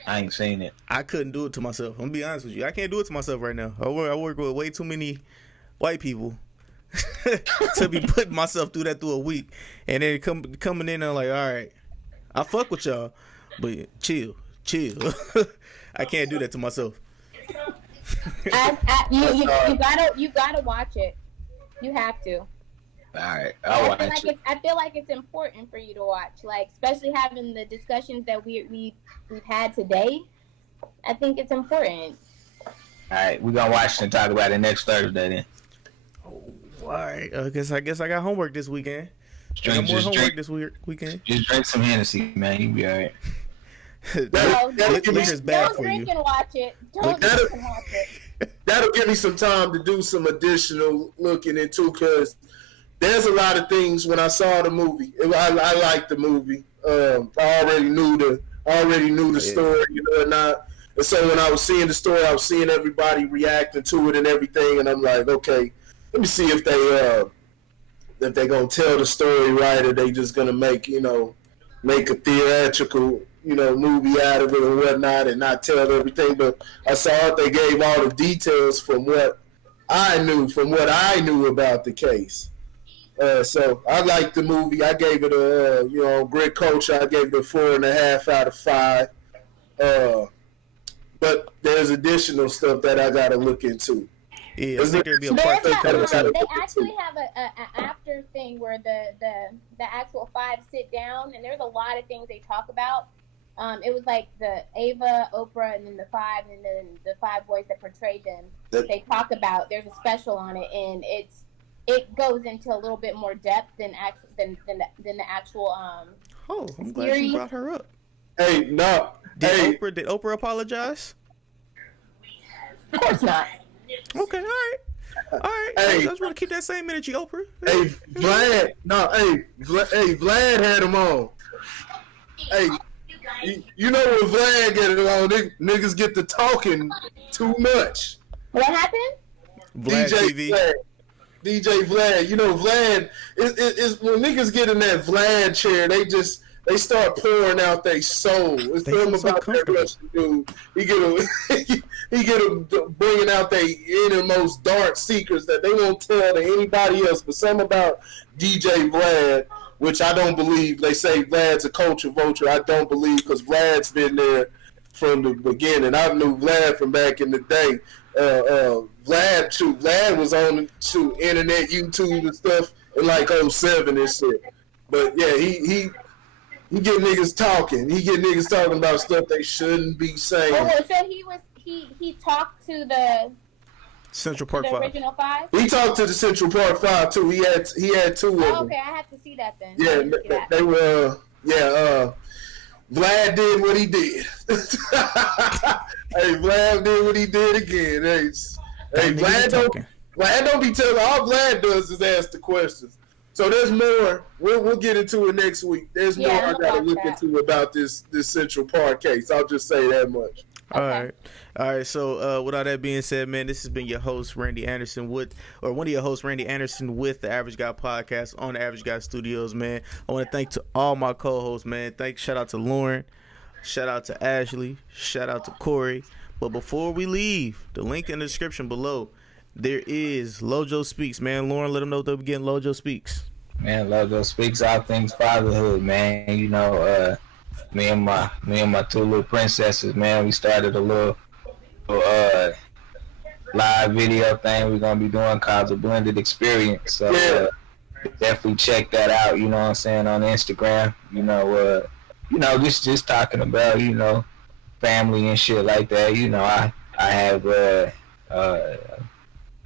I ain't seen it. I couldn't do it to myself. I'm gonna be honest with you. I can't do it to myself right now. I work with way too many white people to be putting myself through a week, and then coming in and like, all right, I fuck with y'all, but chill. I can't do that to myself. You gotta watch it. You have to. All right, I'll watch it. I feel like it's important for you to watch, like especially having the discussions that we've had today. I think it's important. All right, we're gonna watch it and talk about it next Thursday then. Oh, all right. I guess I got homework this weekend. This weekend. Just drink some Hennessy, man. You be all right. Liquor's bad for you. Don't drink and watch it. Don't drink and watch it. That'll give me some time to do some additional looking into, because there's a lot of things when I saw the movie. I liked the movie. I already knew the story, you know, and not. And so when I was seeing the story, I was seeing everybody reacting to it and everything, and I'm like, okay, let me see if they gonna tell the story right, or they just gonna make a theatrical movie out of it or whatnot, and not tell everything. But I saw it; they gave all the details from what I knew about the case. So I liked the movie. I gave it a great coach. I gave it a 4.5 out of 5. But there's additional stuff that I got to look into. Yeah, I think there'd be a part they actually have an after thing where the actual 5 sit down, and there's a lot of things they talk about. It was like the Ava, Oprah, and then the 5, and then the 5 boys that portrayed them. They talk about. There's a special on it, and it goes into a little bit more depth than the actual Oh, I'm glad you brought her up. Hey, no. Did Oprah apologize? Of course not. Okay, all right. Hey, I just want to keep that same energy, Oprah. Hey, Vlad had him on. Hey, you know when Vlad get it on, niggas get to talking too much. What happened? Vlad TV. DJ Vlad. You know, Vlad is when niggas get in that Vlad chair, they start pouring out their soul. It's them about that Russian dude. He get them bringing out their innermost dark secrets that they won't tell to anybody else. But something about DJ Vlad, which I don't believe. They say Vlad's a culture vulture. I don't believe, because Vlad's been there from the beginning. I knew Vlad from back in the day. Vlad was on internet, YouTube and stuff in like 07 and shit. But yeah, he get niggas talking. He get niggas talking about stuff they shouldn't be saying. Oh, so he talked to the Central Park 5. Original 5? He talked to the Central Park 5 too. He had 2 of them. Okay, I have to see that then. Yeah, they were. Vlad did what he did. Hey, Vlad did what he did again. Hey, Vlad don't be telling. All Vlad does is ask the questions. So there's more. We'll get into it next week. There's more I gotta look into about this Central Park case. I'll just say that much. Okay. All right. So with all that being said, man, this has been your host Randy Anderson one of your hosts, Randy Anderson, with the Average Guy Podcast on the Average Guy Studios. Man, I want to thank to all my co-hosts, man. Shout out to Lauren, shout out to Ashley, shout out to Corey. But before we leave, the link in the description below, there is Lojo Speaks, man. Lauren, let them know they'll be getting Lojo Speaks. Man, Lojo Speaks all things fatherhood, man. You know, me and my 2 little princesses, man. We started a little live video thing we're gonna be doing called the Blended Experience. So definitely check that out. You know what I'm saying, on Instagram. Just talking about family and shit like that. I have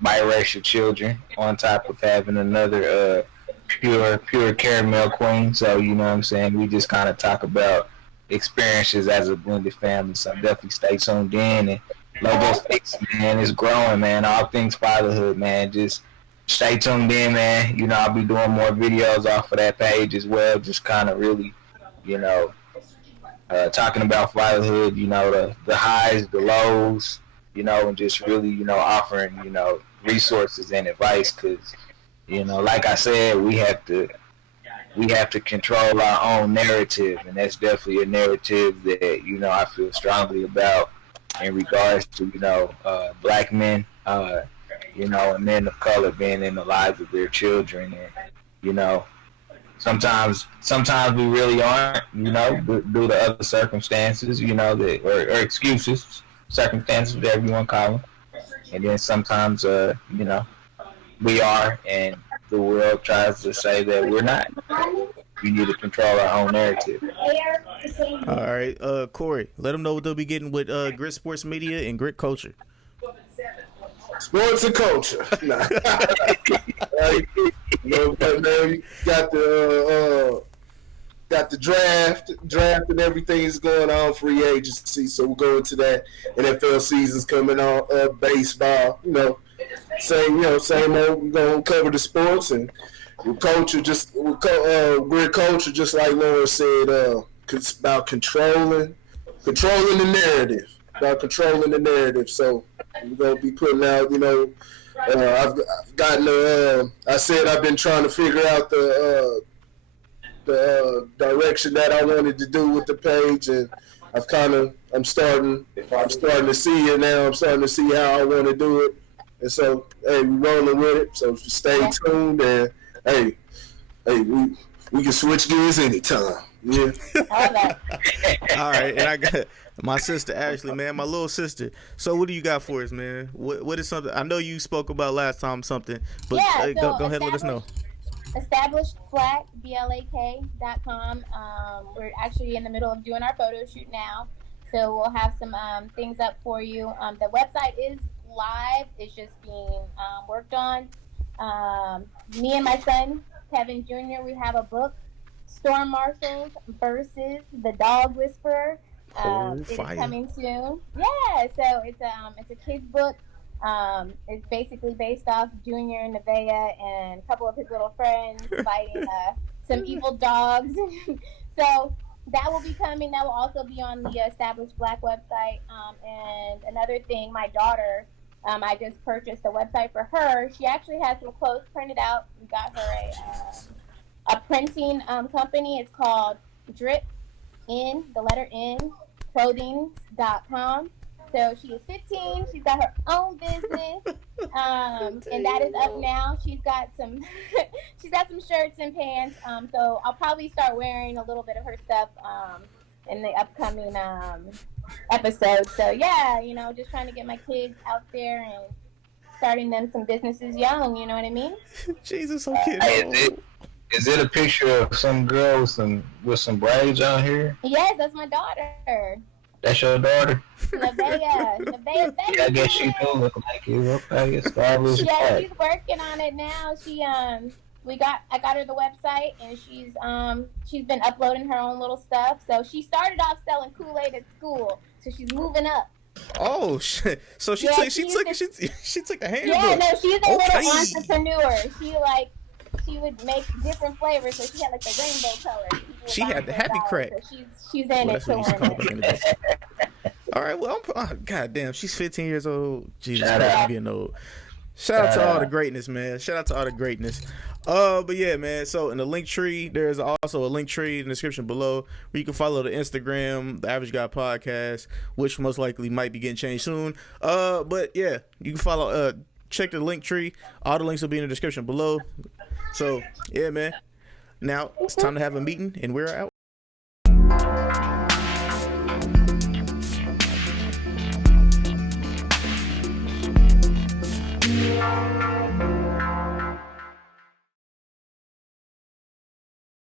biracial children on top of having another pure caramel queen. So you know what I'm saying, we just kind of talk about experiences as a blended family. So definitely stay tuned in. And Logo Speaks, man, it's growing, man. All things fatherhood, man. Just stay tuned in, man. I'll be doing more videos off of that page as well. Just kind of really, talking about fatherhood, the highs, the lows, and just really, offering, resources and advice. Because, like I said, we have to control our own narrative, and that's definitely a narrative that I feel strongly about in regards to black men, and men of color being in the lives of their children, and sometimes we really aren't, due to other circumstances, that or excuses, circumstances, whatever you want to call them, and then sometimes we are, and the world tries to say that we're not. We need to control our own narrative. All right, Corey, let them know what they'll be getting with Grit Sports Media and Grit Culture. Sports and culture. Nah. But man, we got the draft and everything is going on, free agency. So we'll go into that. NFL season's coming on, baseball. Same old. We're gonna cover the sports and with culture. Grit culture, just like Lauren said. It's about controlling the narrative. About controlling the narrative. So we're gonna be putting out. I've gotten. I said I've been trying to figure out the direction that I wanted to do with the page, and I'm starting to see it now. I'm starting to see how I want to do it, and so hey, we're rolling with it. So stay tuned, and hey, we can switch gears anytime. Yeah. All right, and I got my sister Ashley, man, my little sister. So what do you got for us, man? What is something? I know you spoke about last time something, but go ahead and let us know. EstablishedBlak.com. We're actually in the middle of doing our photo shoot now, so we'll have some things up for you. The website is live; it's just being worked on. Me and my son Kevin Jr. We have a book, Storm Marshals versus the Dog Whisperer. It is coming soon. Yeah, so it's a kid's book. It's basically based off Junior and Nevaeh and a couple of his little friends fighting some evil dogs. So that will be coming. That will also be on the Established Black website. And another thing, my daughter, I just purchased a website for her. She actually has some clothes printed out. We got her a printing company. It's called Drip In, the letter N, clothing.com. So she is 15. She's got her own business, and that is up now. She's got some shirts and pants. So I'll probably start wearing a little bit of her stuff in the upcoming episode. So yeah, just trying to get my kids out there and starting them some businesses young. You know what I mean? Jesus, okay. Is it a picture of some girl with some braids on here? Yes, that's my daughter. That's your daughter? Nevaeh. Yeah, I guess she do look like you. Okay, it's fabulous. Yeah, she's working on it now. I got her the website, and she's been uploading her own little stuff. So she started off selling Kool-Aid at school, so she's moving up. Oh shit! So she took the handbook. Yeah, no, she's a little entrepreneur. She would make different flavors, so she had like the rainbow color. She had the happy crack. So she's in it. All right, well, goddamn, she's 15 years old. Jesus Christ, I'm getting old. Shout out to all the greatness, man. Shout out to all the greatness. But yeah, man. So in the link tree, there's also a link tree in the description below where you can follow the Instagram, the Average Guy Podcast, which most likely might be getting changed soon. But yeah, you can follow. Check the link tree. All the links will be in the description below. So yeah, man. Now it's time to have a meeting, and we're out.